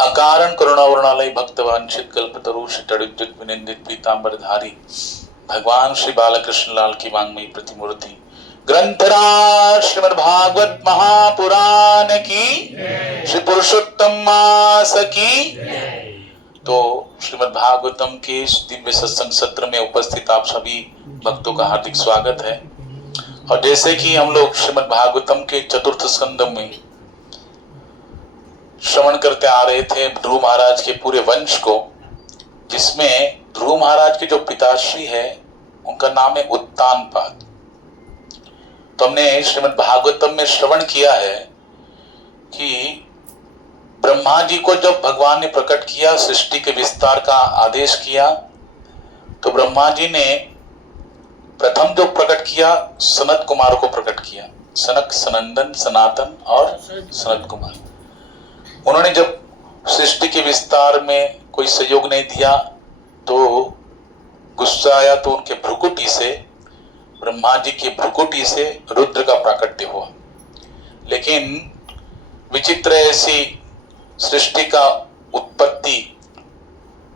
अकारण करुणावरणालय भक्तवांछित कल्पतरुष तड़ुद्युत विनिंदित पीतांबरधारी भगवान श्री बालकृष्ण लाल की वांग्मयी प्रतिमूर्ति ग्रंथराज श्रीमद् भागवत महापुराण की श्री पुरुषोत्तम मास की। तो श्रीमद् भागवतम के इस दिव्य सत्संग सत्र में उपस्थित आप सभी भक्तों का हार्दिक स्वागत है। और जैसे कि हम लोग श्रीमद् भागवतम के चतुर्थ स्कंद में श्रवण करते आ रहे थे ध्रुव महाराज के पूरे वंश को, जिसमें ध्रुव महाराज के जो पिताश्री है उनका नाम है उत्तानपाद। तो हमने श्रीमद् भागवतम में श्रवण किया है कि ब्रह्मा जी को जब भगवान ने प्रकट किया, सृष्टि के विस्तार का आदेश किया, तो ब्रह्मा जी ने प्रथम जो प्रकट किया सनत कुमार को प्रकट किया। सनक, सनंदन, सनातन और सनत कुमार। उन्होंने जब सृष्टि के विस्तार में कोई सहयोग नहीं दिया तो गुस्सा आया, तो उनके भ्रुकुटी से, ब्रह्मा जी की भ्रुकुटी से रुद्र का प्राकट्य हुआ। लेकिन विचित्र ऐसी सृष्टि का उत्पत्ति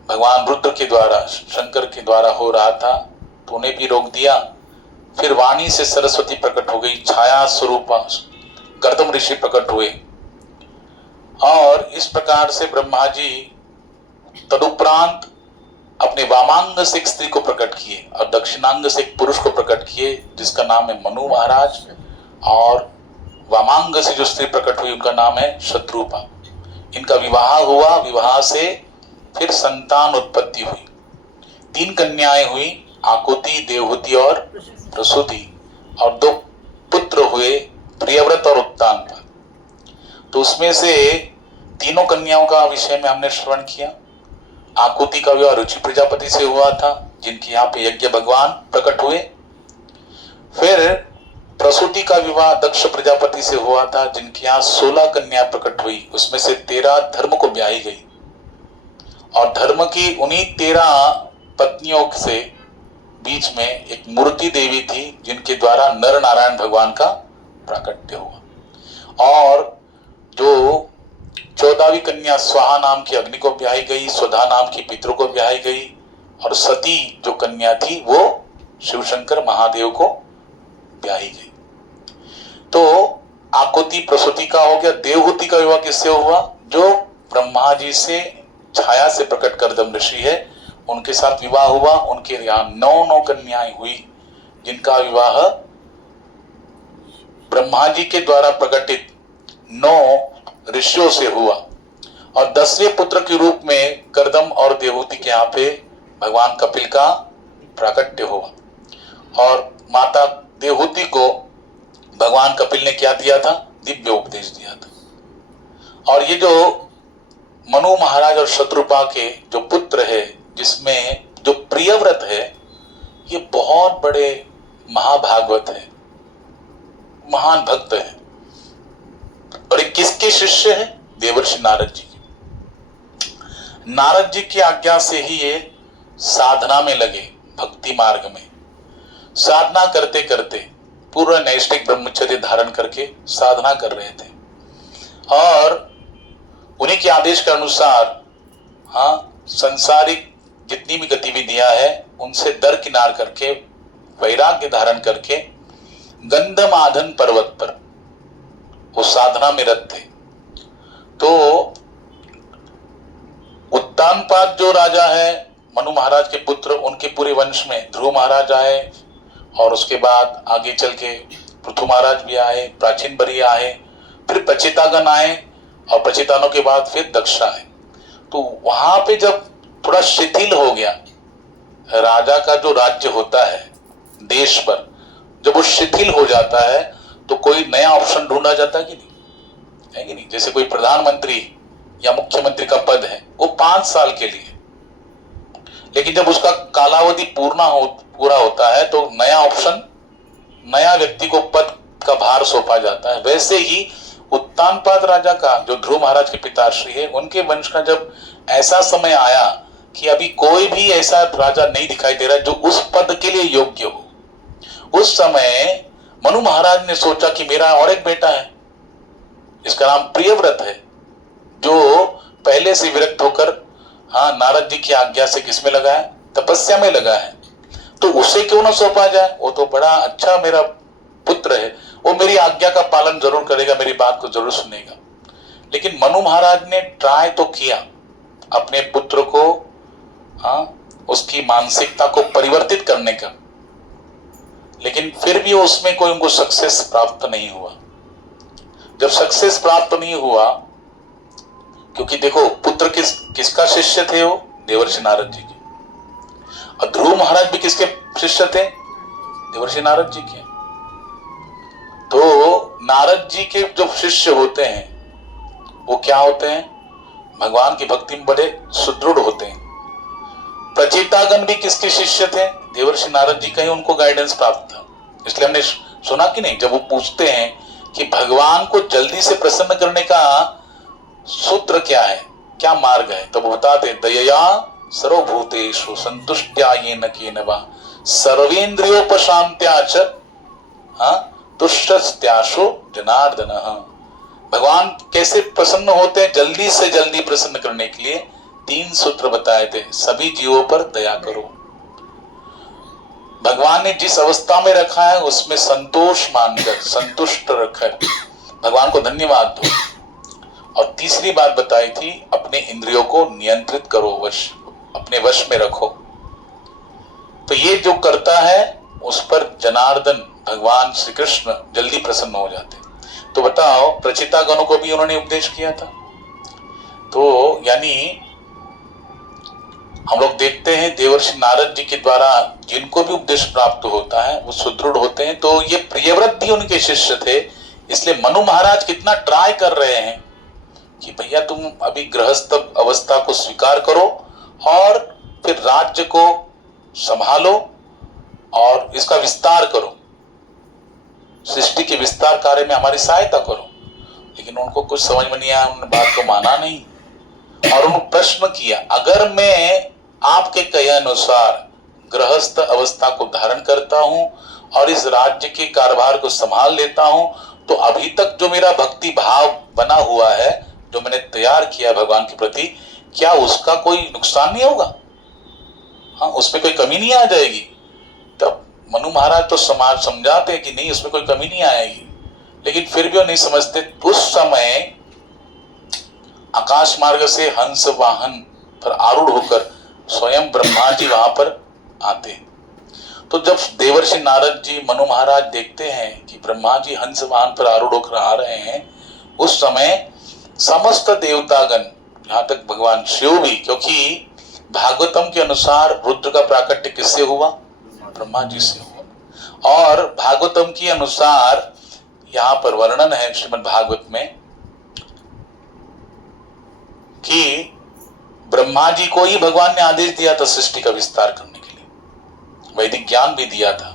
भगवान रुद्र के द्वारा, शंकर के द्वारा हो रहा था, तो उन्हें भी रोक दिया। फिर वाणी से सरस्वती प्रकट हो गई, छाया स्वरूप गर्दम ऋषि प्रकट हुए, और इस प्रकार से ब्रह्मा जी तदुपरांत अपने वामांग से एक स्त्री को प्रकट किए और दक्षिणांग से एक पुरुष को प्रकट किए जिसका नाम है मनु महाराज, और वामांग से जो स्त्री प्रकट हुई उनका नाम है शत्रुपा। इनका विवाह हुआ, विवाह से फिर संतान उत्पत्ति हुई। 3 कन्याएं हुई, आकुति, देवहूति और प्रसूति, और 2 पुत्र हुए, प्रियव्रत और उत्तानपाद। तो उसमें से तीनों कन्याओं का विषय में हमने श्रवण किया। आकुति का विवाह रुचि प्रजापति से हुआ था, जिनके यहाँ पे यज्ञ भगवान प्रकट हुए। फिर प्रसूति का विवाह दक्ष प्रजापति से हुआ था, जिनके यहाँ 16 कन्या प्रकट हुई, उसमें से 13 धर्म को ब्याही गई, और धर्म की उन्हीं 13 पत्नियों से बीच में एक मूर्ति देवी थी, जिनके द्वारा नर नारायण भगवान का प्राकट्य हुआ। और जो 14वीं कन्या स्वाहा नाम की अग्नि को ब्याही गई, स्वधा नाम की पितृ को ब्याही गई, और सती जो कन्या थी वो शिवशंकर महादेव को ब्याही गई। तो आकुति प्रसूति का हो गया। देवहूति का विवाह किससे हुआ? जो ब्रह्मा जी से छाया से प्रकट कर्दम ऋषि है, उनके साथ विवाह हुआ। उनके यहाँ 9 कन्याएं हुई, जिनका विवाह ब्रह्मा जी के द्वारा प्रकटित 9 ऋषियों से हुआ, और 10वें पुत्र के रूप में कर्दम और देवहूति के यहाँ पे भगवान कपिल का प्राकट्य हुआ। और माता देवहूति को भगवान कपिल ने क्या दिया था? दिव्य उपदेश दिया था। और ये जो मनु महाराज और शत्रुपा के जो पुत्र है, जिसमें जो प्रियव्रत है, ये बहुत बड़े महाभागवत है, महान भक्त है। और ये किसके शिष्य है? देवर्षि नारद जी की। नारद जी की आज्ञा से ही ये साधना में लगे, भक्ति मार्ग में साधना करते करते पूरा नैष्ठिक ब्रह्मचर्य धारण करके साधना कर रहे थे। और उन्हीं के आदेश के अनुसार संसारिक जितनी भी गतिविधियां है उनसे दरकिनार करके, वैराग्य धारण करके गंधमादन पर्वत पर वो साधना में रत थे। तो उत्तानपाद जो राजा है, मनु महाराज के पुत्र, उनके पूरे वंश में ध्रुव महाराज आए, और उसके बाद आगे चल के पृथु महाराज भी आए, प्राचीन बरी आए, फिर प्रचितागण आए, और प्रचितानों के बाद फिर दक्ष आए। तो वहां पे जब थोड़ा शिथिल हो गया, राजा का जो राज्य होता है देश पर, जब वो शिथिल हो जाता है तो कोई नया ऑप्शन ढूंढा जाता है कि नहीं, है कि नहीं? जैसे कोई प्रधानमंत्री या मुख्यमंत्री का पद है, वो 5 साल के लिए, लेकिन जब उसका कालावधि पूरा होता है तो नया ऑप्शन, नया व्यक्ति को पद का भार सौंपा जाता है। वैसे ही उत्तानपाद राजा का, जो ध्रुव महाराज के पिताश्री है, उनके वंश का जब ऐसा समय आया कि अभी कोई भी ऐसा राजा नहीं दिखाई दे रहा जो उस पद के लिए योग्य हो, उस समय मनु महाराज ने सोचा कि मेरा और एक बेटा है, इसका नाम प्रियव्रत है, जो पहले से विरक्त होकर नारद जी की आज्ञा से किसमें लगा है? तपस्या में लगा है। तो उसे क्यों ना सौंपा जाए? वो तो बड़ा अच्छा मेरा पुत्र है, वो मेरी आज्ञा का पालन जरूर करेगा, मेरी बात को जरूर सुनेगा। लेकिन मनु महाराज ने ट्राई तो किया अपने पुत्र को उसकी मानसिकता को परिवर्तित करने का, लेकिन फिर भी उसमें कोई उनको सक्सेस प्राप्त नहीं हुआ। जब सक्सेस प्राप्त नहीं हुआ, क्योंकि देखो पुत्र किसका शिष्य थे? वो देवर्षि नारद जी के। और ध्रुव महाराज भी किसके शिष्य थे? देवर्षि नारद जी के। तो नारद जी के जो शिष्य होते हैं वो क्या होते हैं? भगवान की भक्ति में बड़े सुदृढ़ होते हैं। प्रचेतागण भी किसके शिष्य थे? देवर्षि नारद जी का ही उनको गाइडेंस प्राप्त था। इसलिए हमने सुना कि नहीं, जब वो पूछते हैं कि भगवान को जल्दी से प्रसन्न करने का सूत्र क्या है, क्या मार्ग है, तो वो बताते दयया सर्वभूतेषु संतुष्ट्या येन केनवा सर्वेन्द्रियोपशांत्या च तुष्टस्त्याशु जनार्दनः। भगवान कैसे प्रसन्न होते हैं? जल्दी से जल्दी प्रसन्न करने के लिए 3 सूत्र बताए थे। सभी जीवों पर दया करो। भगवान ने जिस अवस्था में रखा है उसमें संतोष मानकर, संतुष्ट रखकर भगवान को धन्यवाद दो। और तीसरी बात बताई थी, अपने इंद्रियों को नियंत्रित करो, अपने वश में रखो। तो ये जो करता है उस पर जनार्दन भगवान श्री कृष्ण जल्दी प्रसन्न हो जाते। तो बताओ, प्रचितागणों को भी उन्होंने उपदेश किया था। तो यानी हम लोग देखते हैं देवर्षि नारद जी के द्वारा जिनको भी उपदेश प्राप्त होता है वो सुदृढ़ होते हैं। तो ये प्रियव्रत भी उनके शिष्य थे। इसलिए मनु महाराज कितना ट्राई कर रहे हैं कि भैया तुम अभी गृहस्थ अवस्था को स्वीकार करो और फिर राज्य को संभालो और इसका विस्तार करो, सृष्टि के विस्तार कार्य में हमारी सहायता करो। लेकिन उनको कुछ समझ में नहीं आया, उन्होंने बात को माना नहीं और उन्होंने प्रश्न किया, अगर मैं आपके कहे अनुसार गृहस्थ अवस्था को धारण करता हूं और इस राज्य के कारोबार को संभाल लेता हूं, तो अभी तक जो मेरा भक्ति भाव बना हुआ है, जो मैंने तैयार किया भगवान के प्रति, क्या उसका कोई नुकसान नहीं होगा? उसमें कोई कमी नहीं आ जाएगी? तब मनु महाराज तो समाज समझाते हैं कि नहीं, उसमें कोई कमी नहीं आएगी, लेकिन फिर भी वो नहीं समझते। उस समय आकाश मार्ग से हंस वाहन पर आरूढ़ होकर स्वयं ब्रह्मा जी वहां पर आते। तो जब देवर्षि नारद जी मनु महाराज देखते हैं कि ब्रह्मा जी हंस वाहन पर आरूढ़ होकर आ रहे हैं, उस समय समस्त देवतागण, यहां तक भगवान शिव भी, क्योंकि भागवतम के अनुसार रुद्र का प्राकट्य किससे हुआ? ब्रह्मा जी से हुआ। और भागवतम के अनुसार यहां पर वर्णन है श्रीमद् भागवत में कि ब्रह्मा जी को ही भगवान ने आदेश दिया था सृष्टि का विस्तार करने के लिए, वैदिक ज्ञान भी दिया था।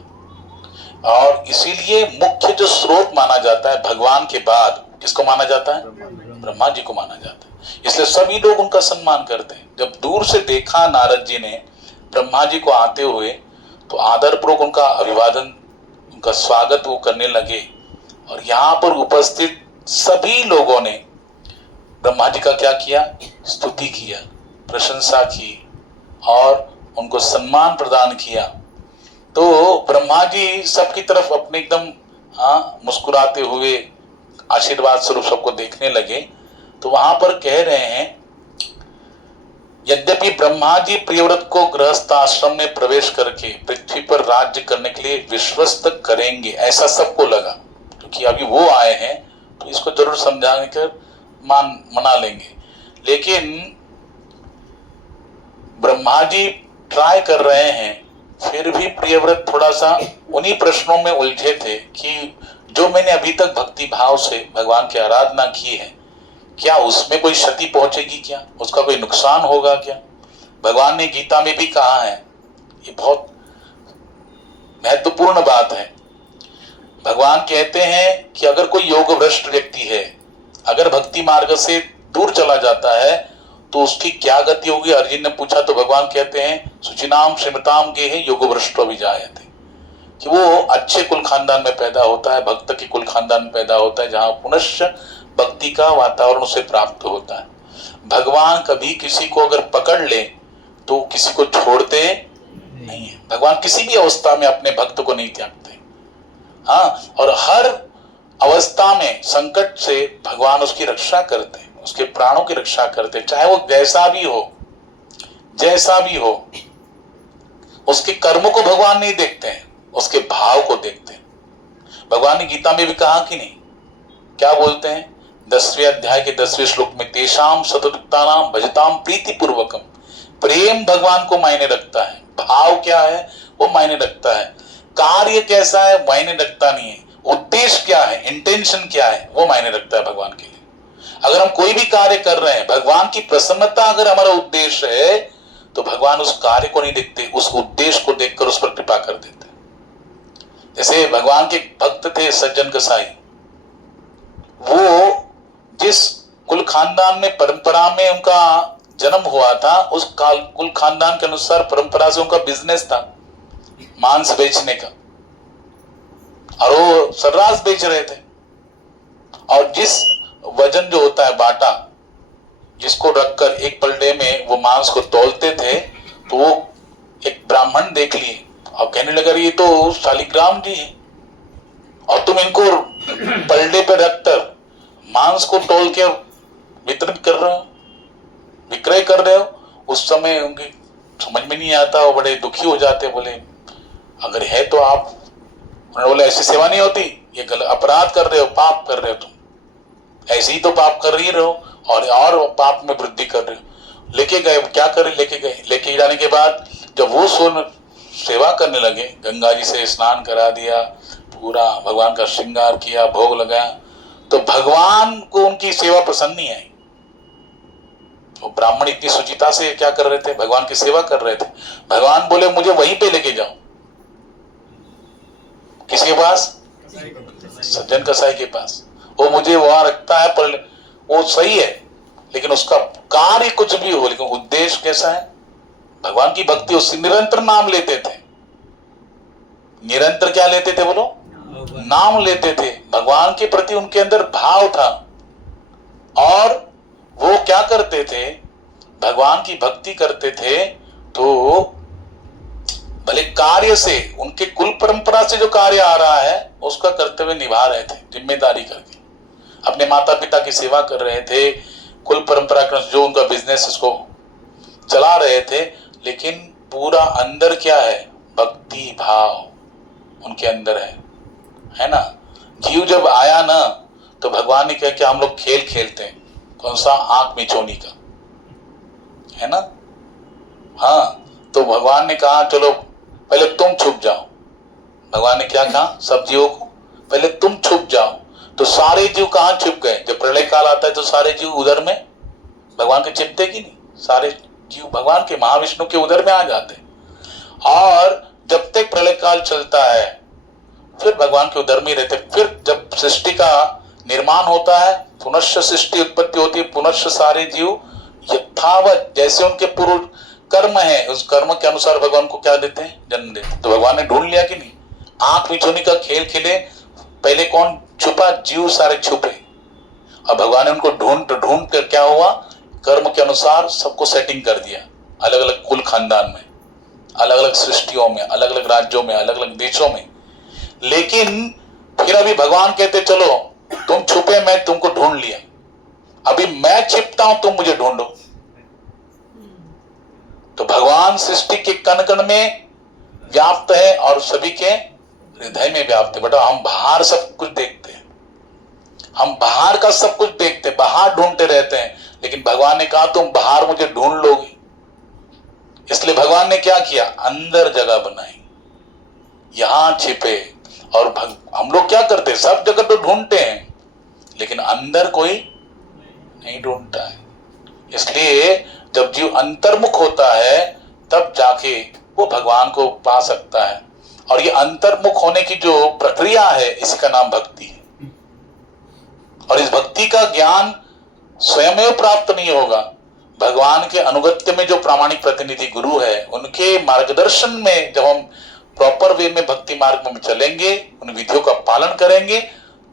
और इसीलिए मुख्य जो स्रोत माना जाता है भगवान के बाद, किसको माना जाता है? ब्रह्मा जी को माना जाता है। इसलिए सभी लोग उनका सम्मान करते हैं। जब दूर से देखा नारद जी ने ब्रह्मा जी को आते हुए, तो आदरपूर्वक उनका अभिवादन, उनका स्वागत वो करने लगे। और यहाँ पर उपस्थित सभी लोगों ने ब्रह्मा जी का क्या किया? स्तुति किया, प्रशंसा की और उनको सम्मान प्रदान किया। तो ब्रह्मा जी सबकी तरफ अपने एकदम मुस्कुराते हुए आशीर्वाद स्वरूप सबको देखने लगे। तो वहां पर कह रहे हैं, यद्यपि ब्रह्मा जी प्रियव्रत को गृहस्थ आश्रम में प्रवेश करके पृथ्वी पर राज्य करने के लिए विश्वस्त करेंगे, ऐसा सबको लगा, क्योंकि अभी वो आए हैं तो इसको जरूर समझाने कर मना लेंगे। लेकिन ब्रह्मा जी ट्राई कर रहे हैं, फिर भी प्रियव्रत थोड़ा सा उन्हीं प्रश्नों में उलझे थे कि जो मैंने अभी तक भक्ति भाव से भगवान की आराधना की है, क्या उसमें कोई क्षति पहुंचेगी? क्या उसका कोई नुकसान होगा? क्या भगवान ने गीता में भी कहा है, ये बहुत महत्वपूर्ण बात है। भगवान कहते हैं कि अगर कोई योग भ्रष्ट व्यक्ति है, अगर भक्ति मार्ग से दूर चला जाता है, तो उसकी क्या गति होगी? अर्जुन ने पूछा तो भगवान कहते हैं, सुचिनाम श्रीमताम गेहे योग भ्रष्टो विजायते, कि वो अच्छे कुल खानदान में पैदा होता है, भक्त के कुल खानदान में पैदा होता है, जहां पुनश्च भक्ति का वातावरण उसे प्राप्त होता है। भगवान कभी किसी को अगर पकड़ ले तो किसी को छोड़ते नहीं है। भगवान किसी भी अवस्था में अपने भक्त को नहीं त्यागते। हाँ, और हर अवस्था में संकट से भगवान उसकी रक्षा करते हैं, उसके प्राणों की रक्षा करते हैं, चाहे वो जैसा भी हो, जैसा भी हो। उसके कर्मों को भगवान नहीं देखते हैं, उसके भाव को देखते हैं। भगवान ने गीता में भी कहा कि नहीं, क्या बोलते हैं 10वें अध्याय के 10वें श्लोक में, तेषाम सततयुक्तानाम भजताम प्रीति पूर्वकम। प्रेम भगवान को मायने रखता है, भाव क्या है वो मायने रखता है, कार्य कैसा है मायने रखता नहीं है, उद्देश्य क्या है, इंटेंशन क्या है वो मायने रखता है भगवान के लिए। अगर हम कोई भी कार्य कर रहे हैं, भगवान की प्रसन्नता अगर हमारा उद्देश्य है, तो भगवान उस कार्य को नहीं देखते, उस उद्देश्य को देखकर उस पर कृपा कर देते हैं। जैसे भगवान के भक्त थे सज्जन कसाई, वो जिस कुल खानदान में परंपरा में उनका जन्म हुआ था, उस कुल खानदान के अनुसार परंपरा से उनका बिजनेस था मांस बेचने का, और वो सर्रास बेच रहे थे। और जिस वजन जो होता है बाटा, जिसको रखकर एक पलड़े में वो मांस को तौलते थे, तो वो एक ब्राह्मण देख लिए और कहने लगा ये तो शालिग्राम जी है, और तुम इनको पलड़े पे रखकर मांस को तौल के वितरण कर रहे हो, विक्रय कर रहे हो। उस समय उनकी समझ में नहीं आता, वो बड़े दुखी हो जाते, बोले अगर है तो आप, उन्होंने बोला ऐसी सेवा नहीं होती, ये गलत अपराध कर रहे हो, पाप कर रहे हो, तुम ऐसे ही तो पाप कर ही रहे हो और पाप में वृद्धि कर रहे हो। लेके गए, क्या करे, लेके गए, लेके जाने के बाद जब वो सेवा करने लगे, गंगा जी से स्नान करा दिया, पूरा भगवान का श्रृंगार किया, भोग लगाया, तो भगवान को उनकी सेवा पसंद नहीं आई। वो ब्राह्मण इतनी सुचिता से क्या कर रहे थे, भगवान की सेवा कर रहे थे। भगवान बोले मुझे वहीं पे लेके जाओ, किसके पास, सज्जन कसाई के पास। वो मुझे वहां रखता है, पर वो सही है, लेकिन उसका कार्य कुछ भी हो, लेकिन उद्देश्य कैसा है, भगवान की भक्ति। उससे निरंतर नाम लेते थे, निरंतर क्या लेते थे बोलो, नाम लेते थे। भगवान के प्रति उनके अंदर भाव था, और वो क्या करते थे, भगवान की भक्ति करते थे, तो भले कार्य से, उनके कुल परंपरा से जो कार्य आ रहा है उसका कर्तव्य निभा रहे थे, जिम्मेदारी करके अपने माता पिता की सेवा कर रहे थे, कुल परंपरा का जो उनका बिजनेस उसको चला रहे थे, लेकिन पूरा अंदर क्या है, भक्ति भाव उनके अंदर है ना। जीव जब आया ना, तो भगवान ने क्या किया, हम लोग खेल खेलते हैं, कौन सा, आंख मिचौनी का, है ना। हाँ, तो भगवान ने कहा चलो पहले तुम छुप जाओ। भगवान ने क्या कहा, सब जीवों को पहले तुम छुप जाओ। तो सारे जीव कहां छुप गए, जब प्रलय काल आता है तो सारे जीव उधर में भगवान के चिपते की नहीं, सारे जीव भगवान के महाविष्णु के उधर में आ जाते। और जब तक प्रलय काल चलता है फिर भगवान के उधर में रहते। फिर जब सृष्टि का निर्माण होता है, पुनश्च सृष्टि उत्पत्ति होती है, पुनश्च सारे जीव यथावत जैसे उनके पूर्व कर्म है, उस कर्म के अनुसार भगवान को क्या देते हैं, जन्म देते हैं। तो भगवान ने ढूंढ लिया कि नहीं, आंख मिचौनी का खेल खेले, पहले कौन छुपा, जीव सारे छुपे, और भगवान ने उनको ढूंढ कर क्या हुआ, कर्म के अनुसार सबको सेटिंग कर दिया, अलग अलग कुल खानदान में, अलग अलग सृष्टियों में, अलग अलग राज्यों में, अलग अलग देशों में। लेकिन फिर अभी भगवान कहते चलो तुम छुपे, मैं तुमको ढूंढ लिया, अभी मैं छिपता हूं, तुम मुझे ढूंढो। तो भगवान सृष्टि के कण कण में व्याप्त है और सभी के हृदय में व्याप्त है। बेटा हम बाहर सब कुछ देखते हैं, हम बाहर का सब कुछ देखते हैं, बाहर ढूंढते रहते हैं, लेकिन भगवान ने कहा तुम बाहर मुझे ढूंढ लोगे। इसलिए भगवान ने क्या किया, अंदर जगह बनाई, यहां छिपे। और हम लोग क्या करते हैं, सब जगह तो ढूंढते हैं, लेकिन अंदर कोई नहीं ढूंढता है। इसलिए जब जीव अंतर्मुख होता है तब जाके वो भगवान को पा सकता है। और ये अंतर्मुख होने की जो प्रक्रिया है, इसी का नाम भक्ति है। और इस भक्ति का ज्ञान स्वयं प्राप्त नहीं होगा, भगवान के अनुगत्य में जो प्रामाणिक प्रतिनिधि गुरु है उनके मार्गदर्शन में जब हम प्रॉपर वे में भक्ति मार्ग में चलेंगे, उन विधियों का पालन करेंगे,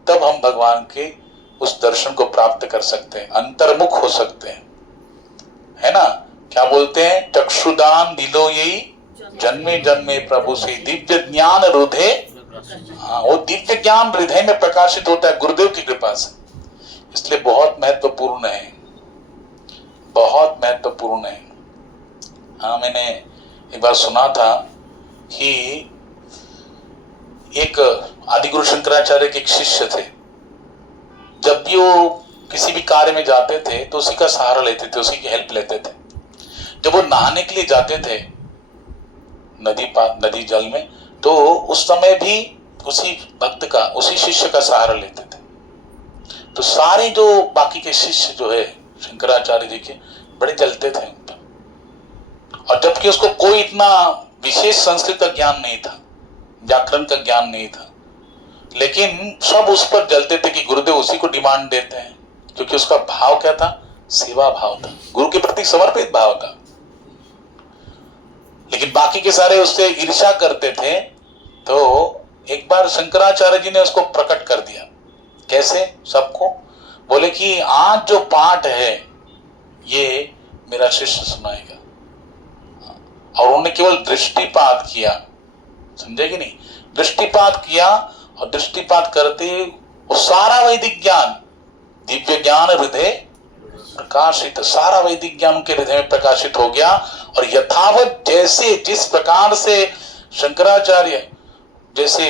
तब हम भगवान के उस दर्शन को प्राप्त कर सकते हैं, अंतर्मुख हो सकते हैं। ना, क्या बोलते हैं, चक्षुदान दिलो यही जन्मे जन्मे प्रभु से दिव्य ज्ञान हृदय। हाँ, वो दिव्य ज्ञान हृदय में प्रकाशित होता है गुरुदेव की कृपा से। इसलिए बहुत महत्वपूर्ण है, बहुत महत्वपूर्ण है। हाँ, मैंने एक बार सुना था कि एक आदिगुरु शंकराचार्य के एक शिष्य थे। जब भी वो किसी भी कार्य में जाते थे तो उसी का सहारा लेते थे, उसी की हेल्प लेते थे। जब वो नहाने के लिए जाते थे नदी जल में, तो उस समय भी उसी भक्त का, उसी शिष्य का सहारा लेते थे। तो सारे जो बाकी के शिष्य जो है शंकराचार्य जी के, बड़े जलते थे उन पर। और जबकि उसको कोई इतना विशेष संस्कृत का ज्ञान नहीं था, व्याकरण का ज्ञान नहीं था, लेकिन सब उस पर जलते थे कि गुरुदेव उसी को डिमांड देते हैं, क्योंकि उसका भाव क्या था, सेवा भाव था, गुरु के प्रति समर्पित भाव था। लेकिन बाकी के सारे उससे ईर्ष्या करते थे। तो एक बार शंकराचार्य जी ने उसको प्रकट कर दिया। कैसे? सबको बोले कि आज जो पाठ है ये मेरा शिष्य सुनाएगा। और उन्होंने केवल दृष्टिपात किया, समझे कि नहीं, दृष्टिपात किया। और दृष्टिपात करते वो सारा वैदिक ज्ञान, दिव्य ज्ञान हृदय प्रकाशित, सारा वैदिक ज्ञान उनके हृदय में प्रकाशित हो गया। और यथावत जैसे जिस प्रकार से शंकराचार्य जैसे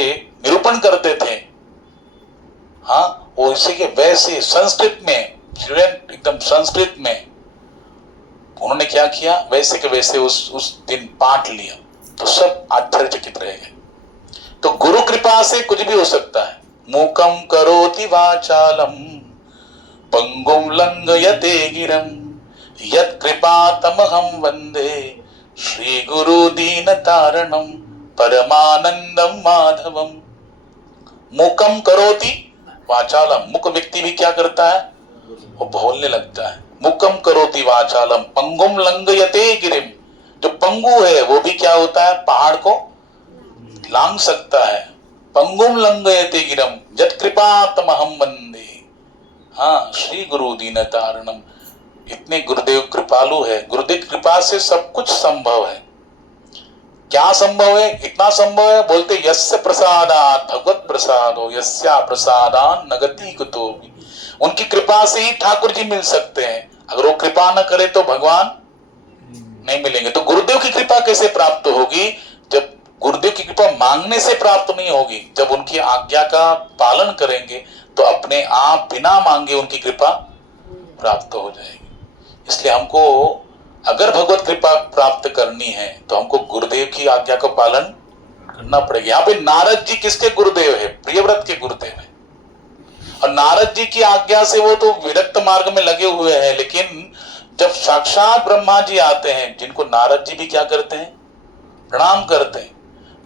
निरूपण करते थे, हाँ, वो इसी के वैसे संस्कृत में, एकदम संस्कृत में उन्होंने क्या किया, वैसे के वैसे उस दिन पाठ लिया। तो सब आश्चर्यचकित रह गए। तो गुरु कृपा से कुछ भी हो सकता है। मूकम करोति वाचालम पंगुम लंघयते गिरम यत् कृपातमहं वंदे श्री गुरु दीन तारणम परमानंदम माधवम। मूकम करोति वाचालम, मुख व्यक्ति भी क्या करता है, वो बोलने लगता है। मुकम करोति वाचालम पंगुम लंघयते गिरिम, जो पंगु है वो भी क्या होता है, पहाड़ को लांघ सकता है। पंगुम लंघयते गिरम यत् कृपातमहं वंदे। हाँ, श्री गुरु दीन तारणम। इतने गुरुदेव कृपालु है, गुरुदेव कृपा से सब कुछ संभव है। क्या संभव है? इतना संभव है, बोलते यस्य प्रसादात् भगवत प्रसादो यस्या प्रसादान् न गति कुतोपि। उनकी कृपा से ही ठाकुर जी मिल सकते हैं। अगर वो कृपा न करे तो भगवान नहीं मिलेंगे। तो गुरुदेव की कृपा कैसे प्राप्त होगी? जब गुरुदेव की कृपा मांगने से प्राप्त नहीं होगी, जब उनकी आज्ञा का पालन करेंगे तो अपने आप बिना मांगे उनकी कृपा प्राप्त हो जाएगी। इसलिए हमको अगर भगवत कृपा प्राप्त करनी है तो हमको गुरुदेव की आज्ञा का पालन करना पड़ेगा। यहाँ पे नारद जी किसके गुरुदेव है? प्रियव्रत के गुरुदेव है। और नारद जी की आज्ञा से वो तो विरक्त मार्ग में लगे हुए हैं, लेकिन जब साक्षात ब्रह्मा जी आते हैं, जिनको नारद जी भी क्या करते हैं, प्रणाम करते हैं।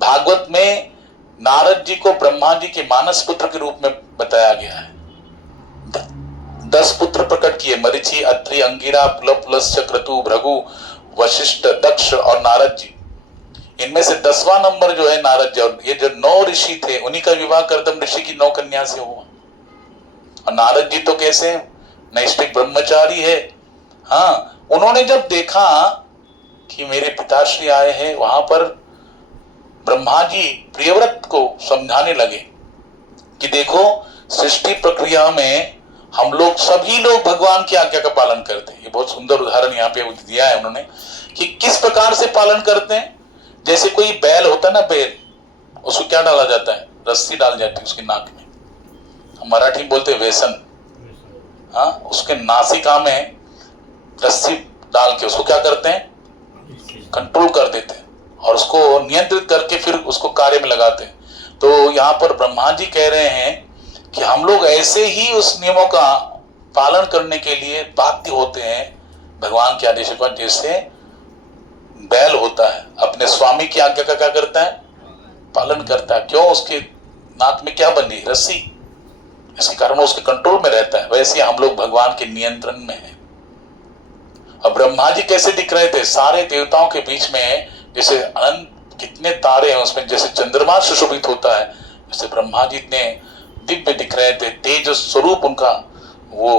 भागवत में नारद जी को ब्रह्मा जी के मानस पुत्र के रूप में बताया गया है। 10 पुत्र प्रकट किए, मरीचि, अत्रि, अंगिरा, पुलस्त्य, क्रतु, भृगु, वशिष्ठ, दक्ष और नारद जी। इनमें से 10वां नंबर जो है नारद जी। और ये जो 9 ऋषि थे, उन्हीं का विवाह कर्दम ऋषि की 9 कन्या से हुआ। और नारद जी तो कैसे नैष्ठिक ब्रह्मचारी है। हाँ, उन्होंने जब देखा कि मेरे पिताश्री आए हैं, वहां पर ब्रह्मा जी प्रियव्रत को समझाने लगे कि देखो, सृष्टि प्रक्रिया में हम लोग सभी लोग भगवान की आज्ञा का पालन करते हैं। ये बहुत सुंदर उदाहरण यहाँ पे दिया है उन्होंने कि किस प्रकार से पालन करते हैं। जैसे कोई बैल होता है ना, बैल, उसको क्या डाला जाता है, रस्सी डाल जाती है उसकी नाक में, हम मराठी में बोलते हैं वेसन। हाँ, उसके नासिका में रस्सी डाल के उसको क्या करते हैं, कंट्रोल कर देते हैं और उसको नियंत्रित करके फिर उसको कार्य में लगाते हैं। तो यहाँ पर ब्रह्मा जी कह रहे हैं कि हम लोग ऐसे ही उस नियमों का पालन करने के लिए बाध्य होते हैं भगवान के आदेश पर। जैसे बैल होता है, अपने स्वामी की आज्ञा का क्या करता है, पालन करता है। क्यों? उसके नाक में क्या बंधी, रस्सी, इसके कारण वो उसके कंट्रोल में रहता है। वैसे हम लोग भगवान के नियंत्रण में हैं। अब ब्रह्मा जी कैसे दिख रहे थे? सारे देवताओं के बीच में जैसे अनंत कितने तारे हैं, उसमें जैसे चंद्रमा सुशोभित होता है, जैसे ब्रह्मा जी इतने दिव्य दिख रहे थे। तेज स्वरूप उनका वो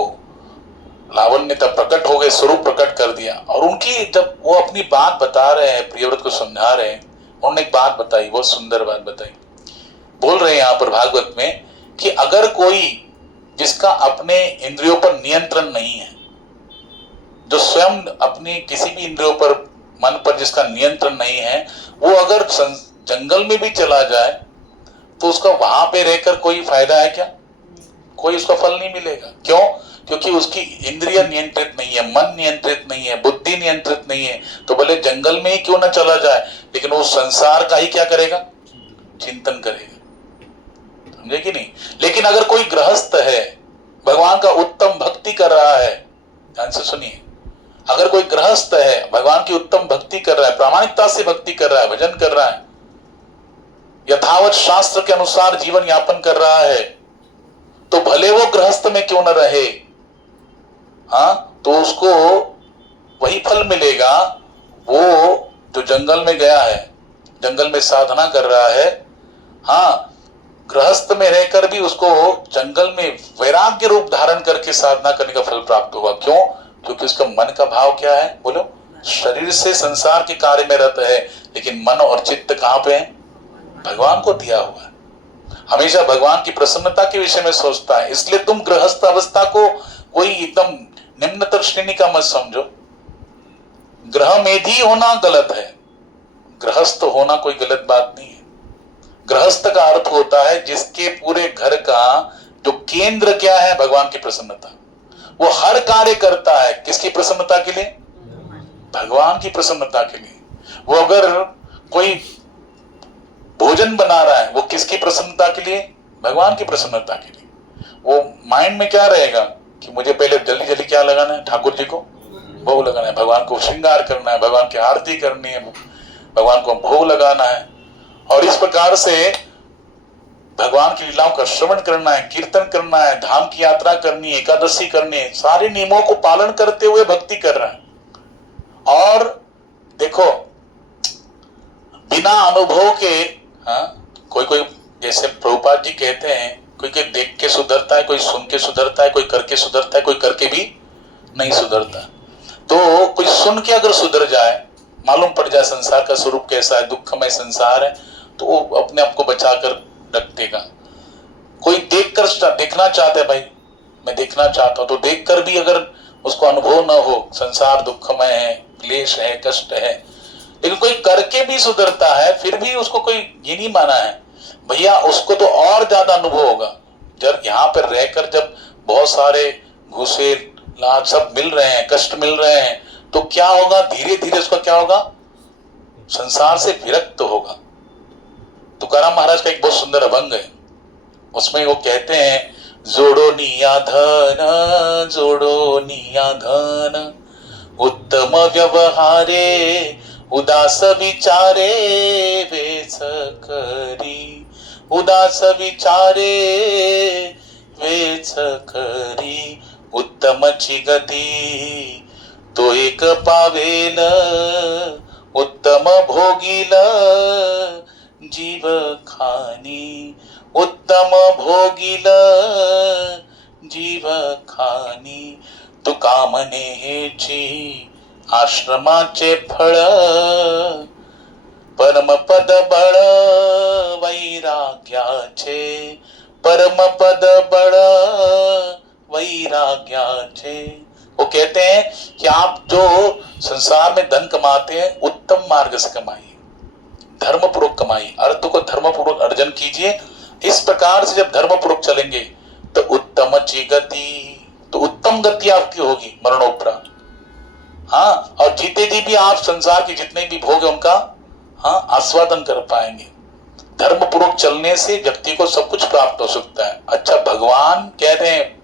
लावण्यता प्रकट हो गए, स्वरूप प्रकट कर दिया। दिया। और उनकी जब वो अपनी बात बता रहे हैं, प्रियव्रत को समझा रहे हैं, उन्होंने एक बात बताई, बहुत सुंदर बात बताई। बोल रहे हैं यहाँ पर भागवत में कि अगर कोई जिसका अपने इंद्रियों पर नियंत्रण नहीं है, जो स्वयं अपनी किसी भी इंद्रियों पर, मन पर जिसका नियंत्रण नहीं है, वो अगर जंगल में भी चला जाए तो उसका वहां पे रहकर कोई फायदा है क्या? कोई उसका फल नहीं मिलेगा। क्यों? क्योंकि उसकी इंद्रिय नियंत्रित नहीं है, मन नियंत्रित नहीं है, बुद्धि नियंत्रित नहीं है। तो भले जंगल में ही क्यों ना चला जाए, लेकिन वो संसार का ही क्या करेगा? चिंतन करेगा। समझे कि नहीं? लेकिन अगर कोई गृहस्थ है, भगवान का उत्तम भक्ति कर रहा है, ध्यान से सुनिए, अगर कोई गृहस्थ है, भगवान की उत्तम भक्ति कर रहा है, प्रामाणिकता से भक्ति कर रहा है, भजन कर रहा है, यथावत शास्त्र के अनुसार जीवन यापन कर रहा है, तो भले वो गृहस्थ में क्यों न रहे, हाँ, तो उसको वही फल मिलेगा। वो जो जंगल में गया है, जंगल में साधना कर रहा है, हाँ, गृहस्थ में रहकर भी उसको जंगल में वैराग्य रूप धारण करके साधना करने का फल प्राप्त होगा। क्यों? क्योंकि उसका मन का भाव क्या है? बोलो। शरीर से संसार के कार्य में रहता है, लेकिन मन और चित्त कहां पे है? भगवान को दिया हुआ है। हमेशा भगवान की प्रसन्नता के विषय में सोचता है। इसलिए तुम गृहस्थ अवस्था को कोई एकदम निम्नतर श्रेणी का मत समझो। ग्रह मेधी होना गलत है, गृहस्थ होना कोई गलत बात नहीं है। गृहस्थ का अर्थ होता है जिसके पूरे घर का जो केंद्र क्या है? भगवान की प्रसन्नता। वो हर कार्य करता है किसकी प्रसन्नता के लिए? भगवान की प्रसन्नता के लिए। वो अगर कोई भोजन बना रहा है, वो किसकी प्रसन्नता के लिए? भगवान की प्रसन्नता के लिए। वो माइंड में क्या रहेगा कि मुझे पहले जल्दी जल्दी क्या लगाना है? ठाकुर जी को भोग लगाना है, भगवान को श्रृंगार करना है, भगवान की आरती करनी है, भगवान को भोग लगाना है। और इस प्रकार से भगवान की लीलाओं का श्रवण करना है, कीर्तन करना है, धाम की यात्रा करनी है, एकादशी करनी है, सारे नियमों को पालन करते हुए भक्ति कर रहा है। और देखो, बिना अनुभव के, हाँ, कोई कोई जैसे प्रभुपाद जी कहते हैं, कोई कोई देख के सुधरता है, कोई सुन के सुधरता है, कोई करके सुधरता है, कोई करके भी नहीं सुधरता। तो कोई सुन के अगर सुधर जाए, मालूम पड़ जाए संसार का स्वरूप कैसा है, दुखमय संसार है, तो वो अपने आप को बचा कर रख देगा। कोई देखकर देखना चाहता है, भाई मैं देखना चाहता हूं, तो देखकर भी अगर उसको अनुभव न हो, संसार दुखमय है, क्लेश है, कष्ट है, लेकिन कोई करके भी सुधरता है, फिर भी उसको कोई ये नहीं माना है भैया, उसको तो और ज्यादा अनुभव होगा। जब यहाँ पर रहकर जब बहुत सारे घुसे लाभ सब मिल रहे हैं, कष्ट मिल रहे हैं, तो क्या होगा? धीरे धीरे उसका क्या होगा? संसार से विरक्त होगा। तुकाराम महाराज का एक बहुत सुंदर अभंग है, उसमें वो कहते हैं, जोड़ो निया धन, जोड़ो निया धन, उत्तम व्यवहारे, उदास विचारे वेच करी, उदास विचारे वेच करी, उत्तम ची गती तो एक पावेल, उत्तम भोगील जीव खानी, उत्तम भोगील जीव खानी, तू कामने हेची आश्रमाचे फळ, परमपद बळ वैराग्याचे, परमपद बळ वैराग्याचे। वो कहते हैं कि आप जो संसार में धन कमाते हैं, उत्तम मार्ग से कमाइए, धर्मपूर्वक कमाइए, अर्थ को धर्मपूर्वक अर्जन कीजिए। इस प्रकार से जब धर्मपूर्वक चलेंगे तो उत्तम ची गति, तो उत्तम गति आपकी होगी मरणोपरांत। हाँ, और जीते जी भी आप संसार के जितने भी भोग है उनका, हाँ, आस्वादन कर पाएंगे। धर्मपूर्वक चलने से व्यक्ति को सब कुछ प्राप्त हो सकता है। अच्छा, भगवान कह रहे हैं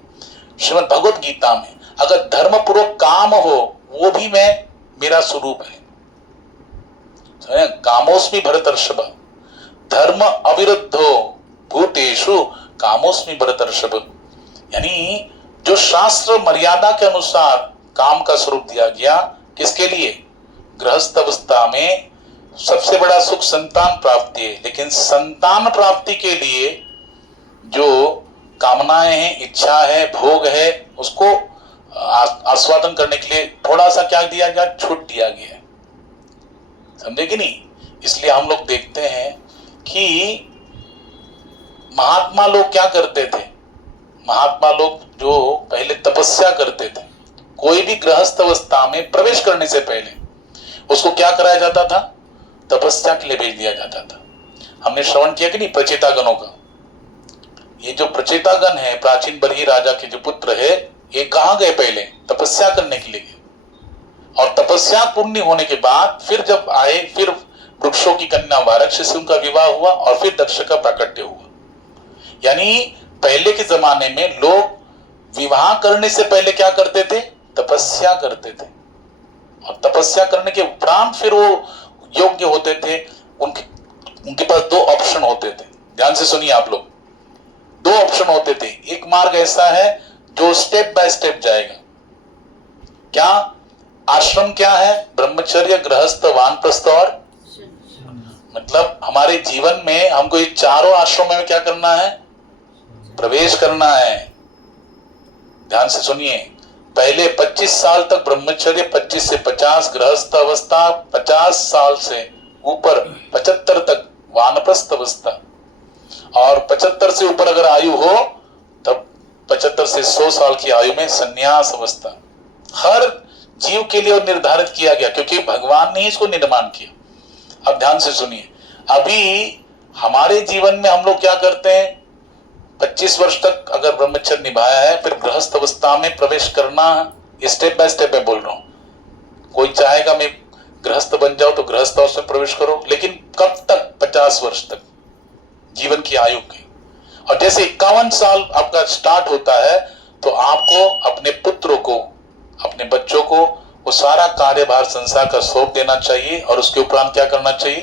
श्रीमद् भगवत गीता में, अगर धर्मपूर्वक काम हो, वो भी मेरा स्वरूप है। कामोस्मि भरतर्षभ, धर्म अविरुद्धो भूतेषु कामोस्मि भरतर्षभ। यानी जो शास्त्र मर्यादा के अनुसार काम का स्वरूप दिया गया, किसके लिए? गृहस्थ अवस्था में सबसे बड़ा सुख संतान प्राप्ति है, लेकिन संतान प्राप्ति के लिए जो कामनाएं हैं, इच्छा है, भोग है, उसको आस्वादन करने के लिए थोड़ा सा क्या दिया गया, छूट दिया गया है, समझे कि नहीं। इसलिए हम लोग देखते हैं कि महात्मा लोग क्या करते थे, महात्मा लोग जो पहले तपस्या करते थे, कोई भी गृहस्थ अवस्था में प्रवेश करने से पहले उसको क्या कराया जाता था, तपस्या के लिए भेज दिया जाता था। हमने श्रवण किया कि नहीं प्रचेतागणों का। ये जो प्रचेतागण है, प्राचीन बरही राजा के जो पुत्र है, ये कहां गए, पहले तपस्या करने के लिए गए, और तपस्या पूर्ण होने के बाद फिर जब आए, फिर वृक्षों की कन्या वारक्षी से उनका विवाह हुआ और फिर दक्ष का प्राकट्य हुआ। यानी पहले के जमाने में लोग विवाह करने से पहले क्या करते थे, तपस्या करते थे, और तपस्या करने के उपरांत फिर वो योग्य होते थे। उनके पास दो ऑप्शन होते थे, ध्यान से सुनिए आप लोग, दो ऑप्शन होते थे। एक मार्ग ऐसा है जो स्टेप बाय स्टेप जाएगा। क्या आश्रम क्या है, ब्रह्मचर्य, गृहस्थ, वानप्रस्थ और मतलब हमारे जीवन में हमको ये चारों आश्रमों में क्या करना है, प्रवेश करना है। ध्यान से सुनिए, पहले 25 साल तक ब्रह्मचर्य, 25 से 50 गृहस्थ अवस्था, 50 साल से ऊपर 75 तक वानप्रस्थ अवस्था, और 75 से ऊपर अगर आयु हो तब 75 से 100 साल की आयु में संन्यास अवस्था। हर जीव के लिए निर्धारित किया गया, क्योंकि भगवान ने इसको निर्माण किया। अब ध्यान से सुनिए, अभी हमारे जीवन में हम लोग क्या करते हैं, 25 वर्ष तक अगर ब्रह्मचर्य निभाया है, फिर गृहस्थ अवस्था में प्रवेश करना, स्टेप बाय स्टेप में बोल रहा हूं। कोई चाहेगा मैं गृहस्थ बन जाओ तो गृहस्थ अवस्था में प्रवेश करो, लेकिन कब तक, 50 वर्ष तक जीवन की आयु की। और जैसे 51 साल आपका स्टार्ट होता है तो आपको अपने पुत्रों को, अपने बच्चों को वो सारा कार्यभार संसार का सौंप देना चाहिए, और उसके उपरांत क्या करना चाहिए,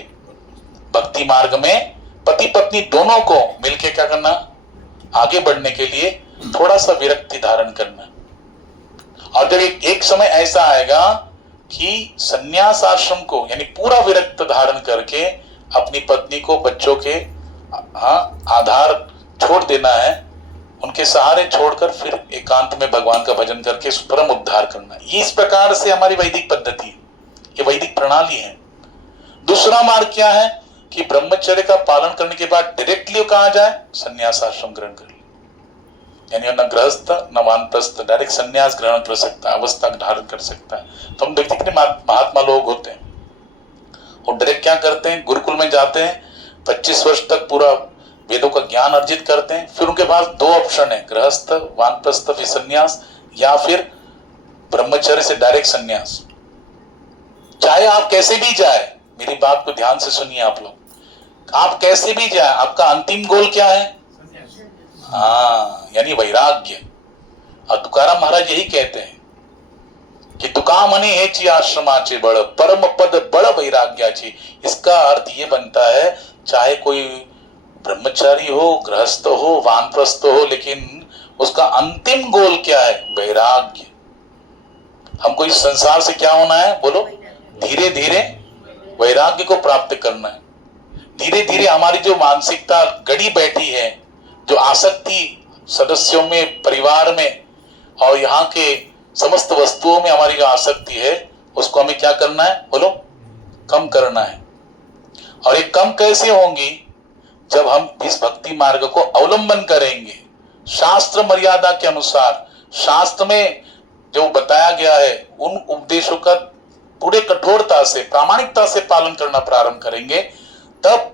भक्ति मार्ग में पति पत्नी दोनों को मिलकर क्या करना, आगे बढ़ने के लिए थोड़ा सा विरक्ति धारण करना। और जब एक समय ऐसा आएगा कि संन्यास आश्रम को यानी पूरा विरक्त धारण करके अपनी पत्नी को, बच्चों के आधार छोड़ देना है, उनके सहारे छोड़कर फिर एकांत में भगवान का भजन करके परम उद्धार करना है। इस प्रकार से हमारी वैदिक पद्धति है, ये वैदिक प्रणाली है। दूसरा मार्ग क्या है कि ब्रह्मचर्य का पालन करने के बाद डायरेक्टली कहा जाए, संन्यास आश्रम ग्रहण कर ले, यानी न गृहस्थ न वानप्रस्थ, डायरेक्ट संन्यास ग्रहण कर सकता है, अवस्था धारण कर सकता है। तो हम देखते हैं महात्मा लोग होते हैं, और डायरेक्ट क्या करते हैं, गुरुकुल में जाते हैं, 25 वर्ष तक पूरा वेदों का ज्ञान अर्जित करते हैं। फिर उनके पास दो ऑप्शन है, गृहस्थ, वानप्रस्थ, फिर संन्यास, या फिर ब्रह्मचर्य से डायरेक्ट संन्यास। चाहे आप कैसे भी जाए, मेरी बात को ध्यान से सुनिए आप लोग, आप कैसे भी जाए, आपका अंतिम गोल क्या है, यानी वैराग्य। और तुकाराम महाराज यही कहते हैं कि तुका मने हेची आश्रमाचे बड़, परम पद बड़ वैराग्याची। इसका अर्थ ये बनता है, चाहे कोई ब्रह्मचारी हो, गृहस्थ हो, वानप्रस्थ हो, लेकिन उसका अंतिम गोल क्या है, वैराग्य। हमको इस संसार से क्या होना है, बोलो, धीरे धीरे वैराग्य को प्राप्त करना है। धीरे धीरे हमारी जो मानसिकता गड़ी बैठी है, जो आसक्ति सदस्यों में, परिवार में और यहाँ के समस्त वस्तुओं में हमारी जो आसक्ति है, उसको हमें क्या करना है, बोलो, कम करना है। और ये कम कैसे होंगी, जब हम इस भक्ति मार्ग को अवलंबन करेंगे शास्त्र मर्यादा के अनुसार। शास्त्र में जो बताया गया है उन उपदेशों का पूरे कठोरता से, प्रामाणिकता से पालन करना प्रारंभ करेंगे, तब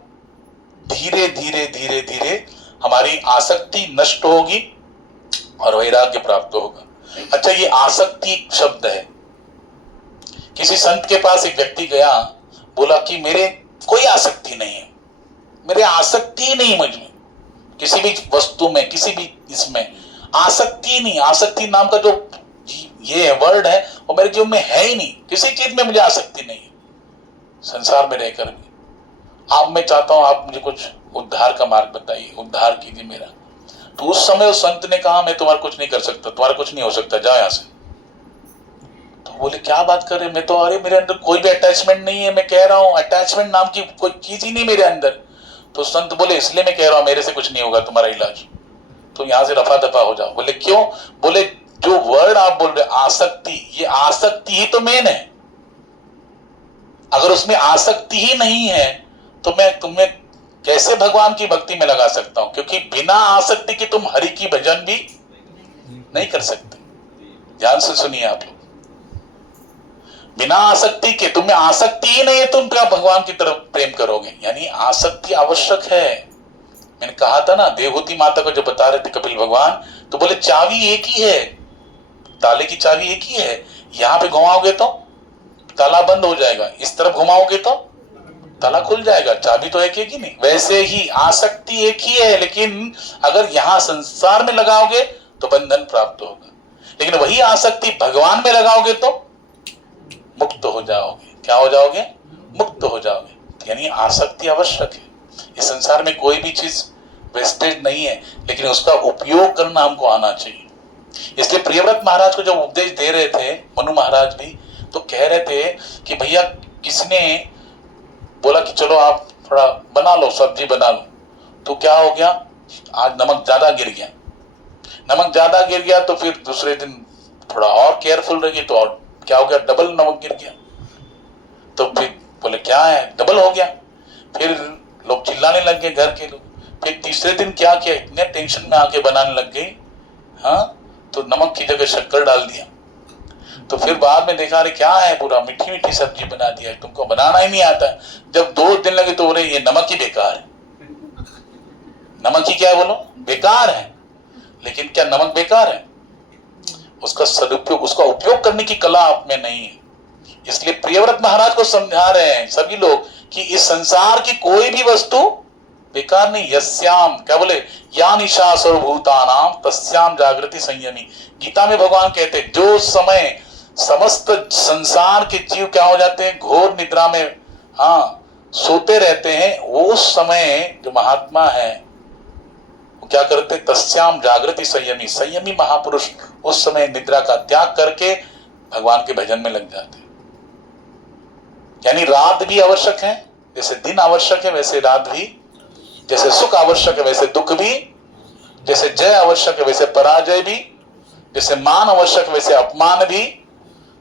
धीरे धीरे धीरे धीरे हमारी आसक्ति नष्ट होगी और वैराग्य प्राप्त होगा। अच्छा, ये आसक्ति शब्द है। किसी संत के पास एक व्यक्ति गया, बोला कि मेरे कोई आसक्ति नहीं है, मेरे आसक्ति नहीं, मुझ में किसी भी वस्तु में, किसी भी इसमें आसक्ति नहीं। आसक्ति नाम का जो ये वर्ड है वो मेरे जीवन में है ही नहीं, किसी चीज में मुझे आसक्ति नहीं है संसार में रहकर भी। अब मैं चाहता हूं आप मुझे कुछ उद्धार का मार्ग बताइए, उद्धार कीजिए मेरा। तो उस समय उस संत ने कहा, मैं तुम्हारा कुछ नहीं कर सकता, तुम्हारा कुछ नहीं हो सकता, जाओ यहां से। तो बोले क्या बात कर रहे, मैं तो, अरे मेरे अंदर कोई भी अटैचमेंट नहीं है, मैं कह रहा हूं अटैचमेंट नाम की कोई चीज ही नहीं मेरे अंदर। तो संत बोले इसलिए मैं कह रहा हूं मेरे से कुछ नहीं होगा तुम्हारा इलाज, तो यहां से रफा दफा हो जाओ। बोले क्यों? बोले जो वर्ड आप बोल रहे आसक्ति, ये आसक्ति ही तो मेन है। अगर उसमें आसक्ति ही नहीं है तो मैं तुम्हें कैसे भगवान की भक्ति में लगा सकता हूं, क्योंकि बिना आसक्ति के तुम हरि की भजन भी नहीं कर सकते। ध्यान से सुनिए आप लोग, बिना आसक्ति के, तुम्हें आसक्ति ही नहीं है, तुम क्या भगवान की तरफ प्रेम करोगे? यानी आसक्ति आवश्यक है। मैंने कहा था ना, देवहूति माता को जो बता रहे थे कपिल भगवान, तो बोले चाबी एक ही है, ताले की चाबी एक ही है। यहां पे घुमाओगे तो ताला बंद हो जाएगा, इस तरफ घुमाओगे तो ताला खुल जाएगा, चाबी तो एक ही नहीं। वैसे ही आसक्ति एक ही है, लेकिन अगर यहां संसार में लगाओगे तो बंधन प्राप्त होगा, लेकिन वही आसक्ति भगवान में लगाओगे तो मुक्त हो जाओगे। क्या हो जाओगे? मुक्त हो जाओगे। यानी आसक्ति आवश्यक है। इस संसार में कोई भी चीज वेस्टेज नहीं है, लेकिन उसका उपयोग करना हमको आना चाहिए। इसलिए प्रियव्रत महाराज को जब उपदेश दे रहे थे मनु महाराज भी, तो कह रहे थे कि भैया किसने बोला कि चलो आप थोड़ा बना लो, सब्जी बना लो, तो क्या हो गया, आज नमक ज्यादा गिर गया। नमक ज्यादा गिर गया तो फिर दूसरे दिन थोड़ा और केयरफुल रहिए, तो और क्या हो गया, डबल नमक गिर गया। तो फिर बोले क्या है, डबल हो गया। फिर लोग चिल्लाने लग गए, घर के लोग। फिर तीसरे दिन क्या किया, इतने टेंशन में आके बनाने लग गए, हाँ, तो नमक की जगह शक्कर डाल दिया। तो फिर बाद में देखा, अरे क्या है, पूरा मीठी मीठी सब्जी बना दिया, तुमको बनाना ही नहीं आता। जब 2 दिन लगे तो बोले ये नमक ही बेकार है। नमक ही क्या है बोलो, बेकार है। लेकिन क्या नमक बेकार है? उसका सदुपयोग, उसका उपयोग करने की कला आप में नहीं है। इसलिए प्रियव्रत महाराज को समझा रहे हैं सभी लोग कि इस संसार की कोई भी वस्तु बेकार नहीं। यस्याम, क्या बोले, या निशा सर्वभूतानाम तस्याम जागृति संयमी। गीता में भगवान कहते हैं जो समय समस्त संसार के जीव क्या हो जाते हैं, घोर निद्रा में, हाँ, सोते रहते हैं, वो उस समय जो महात्मा है वो क्या करते, तस्याम जागृति संयमी। संयमी महापुरुष उस समय निद्रा का त्याग करके भगवान के भजन में लग जाते हैं। यानी रात भी आवश्यक है, जैसे दिन आवश्यक है वैसे रात भी, जैसे सुख आवश्यक है वैसे दुख भी, जैसे जय आवश्यक है वैसे पराजय भी, जैसे मान आवश्यक वैसे अपमान भी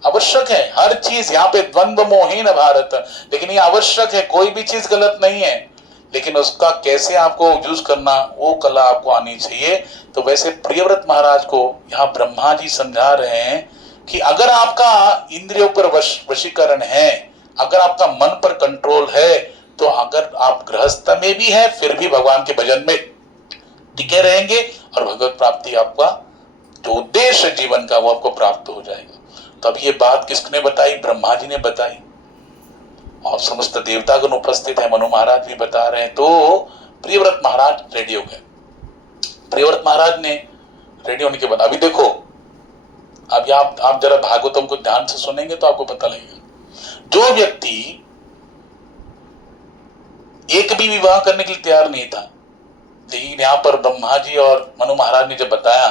आवश्यक है। हर चीज यहाँ पे द्वंद्व मोहीन भारत, लेकिन ये आवश्यक है, कोई भी चीज गलत नहीं है, लेकिन उसका कैसे आपको यूज करना वो कला आपको आनी चाहिए। तो वैसे प्रियव्रत महाराज को यहाँ ब्रह्मा जी समझा रहे हैं कि अगर आपका इंद्रियों पर वशीकरण है, अगर आपका मन पर कंट्रोल है, तो अगर आप गृहस्थ में भी है फिर भी भगवान के भजन में टिके रहेंगे और भगवत प्राप्ति, आपका जो उद्देश्य जीवन का वो आपको प्राप्त हो जाएगा। तब ये बात किसने बताई? ब्रह्मा जी ने बताई, और समस्त देवतागण उपस्थित है, मनु महाराज भी बता रहे हैं। तो प्रियव्रत महाराज रेडी हो गए। प्रियव्रत महाराज ने रेडी होने के बाद अभी देखो, अब आप जरा भागवतम को ध्यान से सुनेंगे तो आपको पता लगेगा, जो व्यक्ति एक भी विवाह करने के लिए तैयार नहीं था, लेकिन यहाँ पर ब्रह्मा जी और मनु महाराज ने जब बताया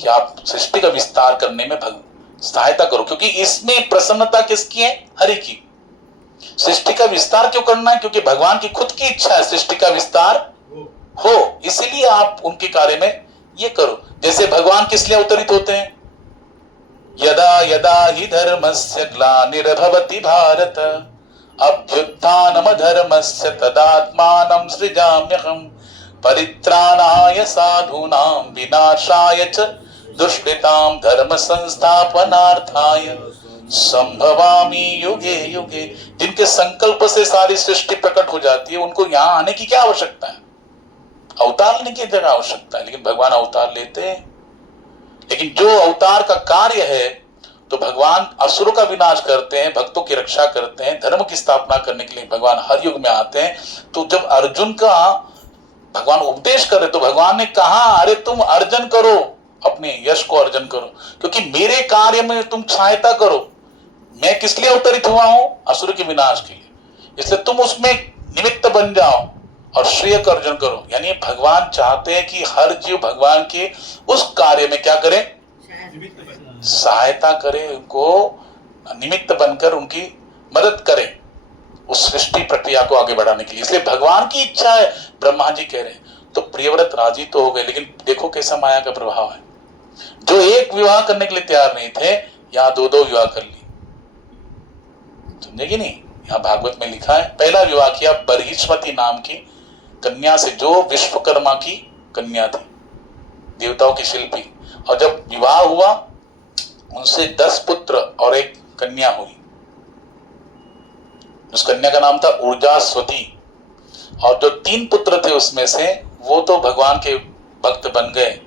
कि आप सृष्टि का विस्तार करने में सहायता करो, क्योंकि इसमें प्रसन्नता किसकी है? हरि की। सृष्टि का विस्तार क्यों करना है? क्योंकि भगवान की खुद की इच्छा है सृष्टि का विस्तार हो, इसीलिए आप उनके कार्य में ये करो। जैसे भगवान किस लिए अवतरित होते हैं? यदा यदा हि धर्मस्य ग्लानिर्भवति भारत अभ्युत्थानमधर्मस्य तदात्मानं सृजाम्यहम् परित्राणाय साधूनां विनाशाय च दुष्कृतां धर्म संस्थापनार्थाय संभवामि युगे युगे। जिनके संकल्प से सारी सृष्टि प्रकट हो जाती है, उनको यहाँ आने की क्या आवश्यकता है? अवतार लेने की जगह आवश्यकता है, लेकिन भगवान अवतार लेते हैं। लेकिन जो अवतार का कार्य है, तो भगवान असुरों का विनाश करते हैं, भक्तों की रक्षा करते हैं, धर्म की स्थापना करने के लिए भगवान हर युग में आते हैं। तो जब अर्जुन का भगवान उपदेश करे तो भगवान ने कहा, अरे तुम अर्जन करो, अपने यश को अर्जन करो, क्योंकि मेरे कार्य में तुम सहायता करो। मैं किस लिए अवतरित हुआ हूं? असुर के विनाश के लिए, इसलिए तुम उसमें निमित्त बन जाओ और श्रेय का अर्जन करो। यानी भगवान चाहते हैं कि हर जीव भगवान के उस कार्य में क्या करे? सहायता करे, उनको निमित्त बनकर उनकी मदद करे उस सृष्टि प्रक्रिया को आगे बढ़ाने के लिए। इसलिए भगवान की इच्छा है, ब्रह्मा जी कह रहे हैं। तो प्रियव्रत राजी तो हो गए, लेकिन देखो कैसा माया का प्रभाव है। जो एक विवाह करने के लिए तैयार नहीं थे, यहां दो दो विवाह कर ली। समझे कि नहीं? यहां भागवत में लिखा है, पहला विवाह किया बरहिष्मति नाम की कन्या से, जो विश्वकर्मा की कन्या थी, देवताओं की शिल्पी। और जब विवाह हुआ, उनसे 10 पुत्र और एक कन्या हुई। उस कन्या का नाम था ऊर्जास्वती। और जो 3 पुत्र थे उसमें से, वो तो भगवान के भक्त बन गए,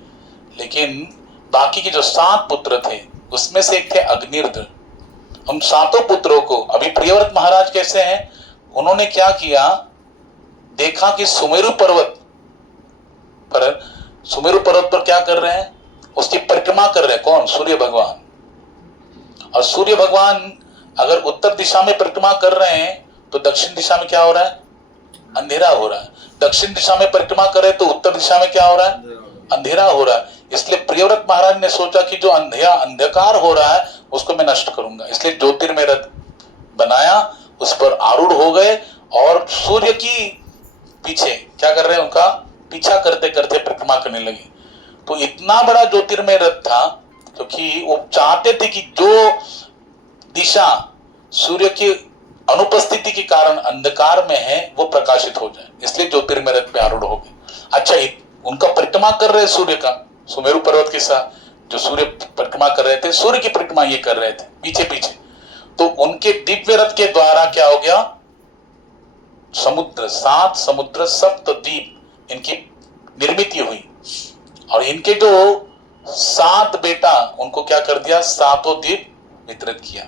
लेकिन बाकी के जो 7 पुत्र थे उसमें से एक थे अग्निर्द्र। उन 7 पुत्रों को, अभी प्रियव्रत महाराज कैसे हैं, उन्होंने क्या किया, देखा कि सुमेरु पर्वत पर क्या कर रहे हैं, उसकी परिक्रमा कर रहे हैं। कौन? सूर्य भगवान। और सूर्य भगवान अगर उत्तर दिशा में परिक्रमा कर रहे हैं तो दक्षिण दिशा में क्या हो रहा है? अंधेरा हो रहा है। दक्षिण दिशा में परिक्रमा करे तो उत्तर दिशा में क्या हो रहा है? अंधेरा हो रहा है। इसलिए प्रियव्रत महाराज ने सोचा कि जो अंधकार हो रहा है उसको मैं नष्ट करूंगा, इसलिए ज्योतिर्मय रथ बनाया, उस पर आरूढ़ हो गए और सूर्य की पीछे क्या कर रहे हैं, उनका पीछा करते करते परिक्रमा करने लगे। तो इतना बड़ा ज्योतिर्मय रथ था, क्योंकि वो चाहते थे कि जो दिशा सूर्य की अनुपस्थिति के कारण अंधकार में है वो प्रकाशित हो जाए, इसलिए ज्योतिर्मय रथ पे आरूढ़ हो गए। अच्छा, उनका परिक्रमा कर रहे सूर्य का, सुमेरु पर्वत के साथ जो सूर्य परिक्रमा कर रहे थे, सूर्य की परिक्रमा ये कर रहे थे पीछे पीछे। तो उनके दिव्य रथ के द्वारा क्या हो गया, समुद्र, 7 समुद्र, सप्तद्वीप, इनकी निर्मित हुई। और इनके जो 7 बेटा, उनको क्या कर दिया, 7 द्वीप वितरित किया।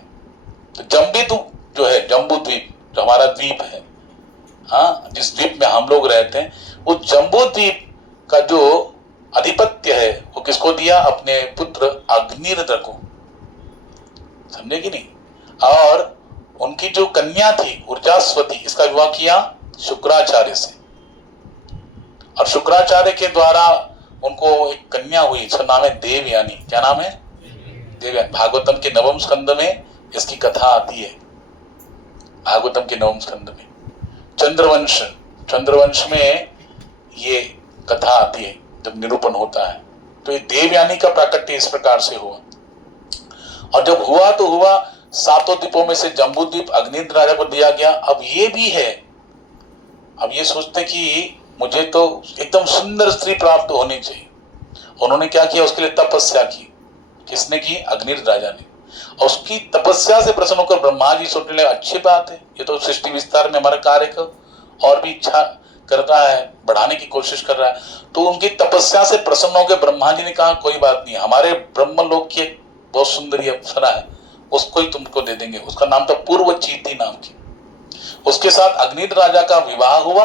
तो जम्बूद्वीप जो है, जम्बूद्वीप जो हमारा द्वीप है, हाँ, जिस द्वीप में हम लोग रहते हैं, वो जम्बूद्वीप का जो अधिपत्य है वो किसको दिया, अपने पुत्र अग्निर्द्र को। समझे कि नहीं? और उनकी जो कन्या थी ऊर्जास्वती, इसका विवाह किया शुक्राचार्य से। और शुक्राचार्य के द्वारा उनको एक कन्या हुई, इसका नाम है देवयानी। क्या नाम है? देवयानी। भागवतम के 9वें स्कंद में इसकी कथा आती है। भागवतम के 9वें स्कंद में चंद्रवंश में ये कथा आती है, जब निरूपण होता है। तो ये देवयानी का प्राकट्य इस प्रकार से हुआ। और जब हुआ तो हुआ, 7 द्वीपों में से जम्बूद्वीप अग्निद्र राजा को दिया गया। अब ये भी है, अब ये सोचते कि मुझे तो एकदम सुंदर स्त्री प्राप्त होनी चाहिए। उन्होंने क्या किया, उसके लिए तपस्या की। किसने की? अग्निद्र राजा ने। और उसकी तपस्या से प्रसन्न होकर ब्रह्मा जी सोचने लगे, अच्छी बात है, ये तो सृष्टि विस्तार में हमारा कार्य को और भी इच्छा करता है, बढ़ाने की कोशिश कर रहा है। तो उनकी तपस्या से प्रसन्न होकर ब्रह्मा जी ने कहा, कोई बात नहीं, हमारे ब्रह्मलोक की एक बहुत सुंदर अप्सरा है, उसको ही तुमको दे देंगे। उसका नाम था पूर्वचीति नाम की। उसके साथ अग्निद्र राजा का विवाह हुआ।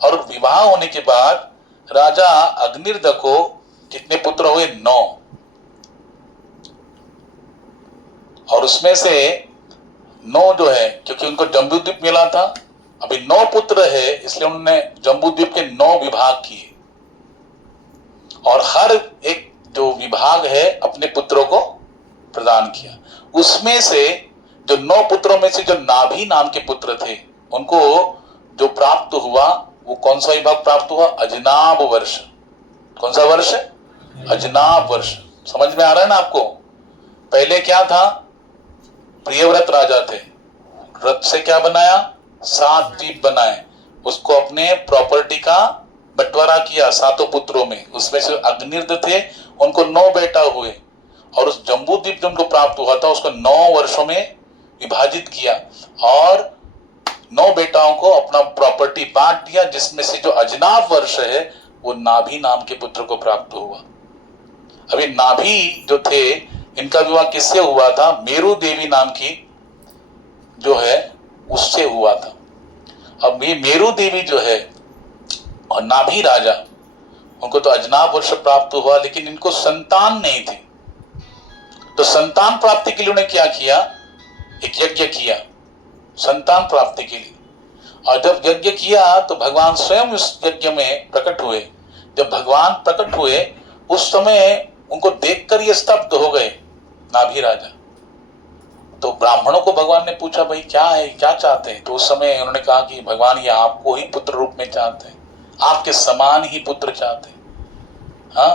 और विवाह होने के बाद राजा अग्निद्र को कितने पुत्र हुए? 9। और उसमें से 9 जो है, क्योंकि उनको जम्बूद्वीप मिला था, अभी 9 पुत्र है, इसलिए उन्होंने जम्बूद्वीप के 9 विभाग किए। और हर एक जो विभाग है अपने पुत्रों को प्रदान किया। उसमें से जो 9 पुत्रों में से जो नाभि नाम के पुत्र थे, उनको जो प्राप्त हुआ, वो कौन सा विभाग प्राप्त हुआ? अजनाब वर्ष। कौन सा वर्ष? अजनाब वर्ष। समझ में आ रहा है ना आपको? पहले क्या था? प्रियव्रत राजा थे, रथ से क्या बनाया? 7 द्वीप बनाए, उसको अपने प्रॉपर्टी का बंटवारा किया 7 पुत्रों में। उसमें से अग्निर्द्र थे, उनको 9 बेटा हुए। और उस जम्बूद्वीप जो उनको प्राप्त हुआ था, उसको 9 वर्षों में विभाजित किया और 9 बेटाओं को अपना प्रॉपर्टी बांट दिया, जिसमें से जो अजनाब वर्ष है वो नाभि नाम के पुत्र को प्राप्त हुआ। अभी नाभि जो थे, इनका विवाह किससे हुआ था? मेरु देवी नाम की जो है उससे हुआ था। अब ये मेरु देवी जो है और नाभि राजा, उनको तो अजनाब वर्ष प्राप्त हुआ, लेकिन इनको संतान नहीं थी। तो संतान प्राप्ति के लिए उन्हें क्या किया? एक यज्ञ किया संतान प्राप्ति के लिए। और जब यज्ञ किया तो भगवान स्वयं उस यज्ञ में प्रकट हुए। जब भगवान प्रकट हुए उस समय उनको देखकर ये स्तब्ध हो गए नाभि राजा। तो ब्राह्मणों को भगवान ने पूछा, भाई क्या है, क्या चाहते हैं? तो उस समय उन्होंने कहा कि भगवान ये आपको ही पुत्र रूप में चाहते हैं, आपके समान ही पुत्र चाहते हैं। हाँ,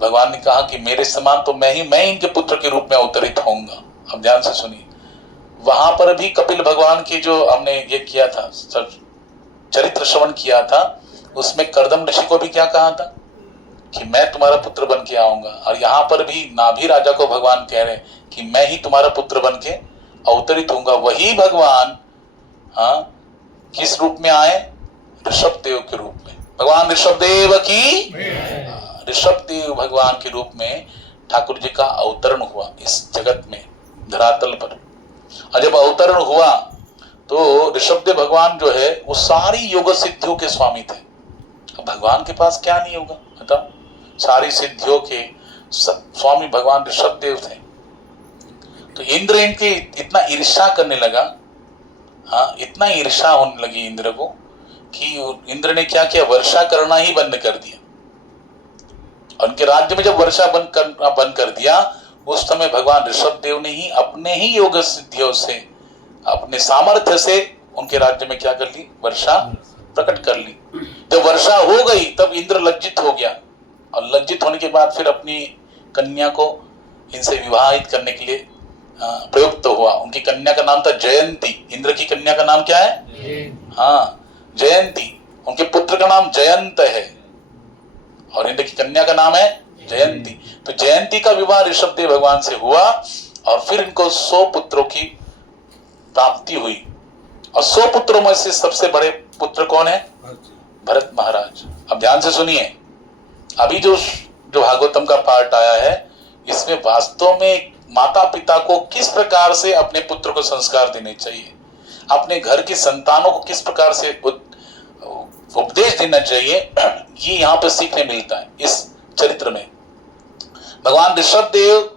भगवान ने कहा कि मेरे समान तो मैं इनके पुत्र के रूप में अवतरित होऊंगा। अब ध्यान से सुनिए, वहां पर भी कपिल भगवान की जो हमने ये किया था, चरित्र श्रवण किया था, उसमें कर्दम ऋषि को भी क्या कहा था कि मैं तुम्हारा पुत्र बन के आऊंगा। और यहाँ पर भी नाभि राजा को भगवान कह रहे हैं कि मैं ही तुम्हारा पुत्र बन के अवतरित होऊंगा। वही भगवान किस रूप में आए? ऋषभ देव के रूप में। भगवान ऋषभ देव की, ऋषभ देव भगवान के रूप में ठाकुर जी का अवतरण हुआ इस जगत में, धरातल पर। और जब अवतरण हुआ तो ऋषभ देव भगवान जो है वो सारी योग सिद्धियों के स्वामी थे। अब भगवान के पास क्या नहीं होगा, बताओ? सारी सिद्धियों के स्वामी भगवान ऋषभ देव थे। तो इंद्र इनके इतना ईर्ष्या करने लगा, इतना ईर्ष्या होने लगी इंद्र को कि इंद्र ने क्या किया, वर्षा करना ही बंद कर दिया। उनके राज्य में जब वर्षा बंद कर दिया, उस समय भगवान ऋषभ देव ने ही अपने ही योग सिद्धियों से, अपने सामर्थ्य से उनके राज्य में क्या कर ली, वर्षा प्रकट कर ली। जब वर्षा हो गई तब इंद्र लज्जित हो गया, और लज्जित होने के बाद फिर अपनी कन्या को इनसे विवाहित करने के लिए प्रयुक्त हुआ। उनकी कन्या का नाम था जयंती। इंद्र की कन्या का नाम क्या है? जयंती। उनके पुत्र का नाम जयंत है और इंद्र की कन्या का नाम है जयंती। तो जयंती का विवाह ऋषभ देव भगवान से हुआ और फिर इनको 100 पुत्रों की प्राप्ति हुई। और 100 पुत्रों में से सबसे बड़े पुत्र कौन है? भरत महाराज। अब ध्यान से सुनिए, अभी जो भागवतम का पार्ट आया है, इसमें वास्तव में माता पिता को किस प्रकार से अपने पुत्र को संस्कार देने चाहिए, अपने घर की संतानों को किस प्रकार से उपदेश देना चाहिए, ये यहाँ पर सीखने मिलता है इस चरित्र में। भगवान ऋषभ देव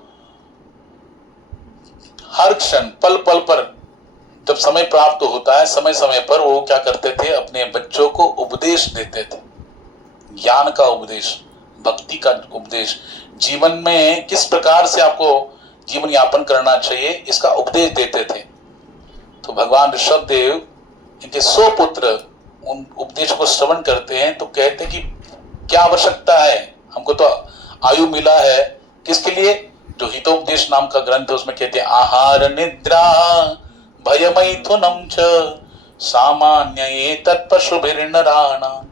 हर क्षण पल पल पर जब समय प्राप्त होता है, समय समय पर वो क्या करते थे, अपने बच्चों को उपदेश देते थे। ज्ञान का उपदेश, भक्ति का उपदेश, जीवन में किस प्रकार से आपको जीवन यापन करना चाहिए, इसका उपदेश देते थे। तो भगवान ऋषभ देव, इनके 100 पुत्र उन उपदेश को श्रवण करते हैं तो कहते हैं कि क्या आवश्यकता है, हमको तो आयु मिला है किसके लिए? जो हितोपदेश नाम का ग्रंथ है उसमें कहते हैं आहार निद्रा भयमैथुनं च सामान्य तत्पशुभिर्नराणाम्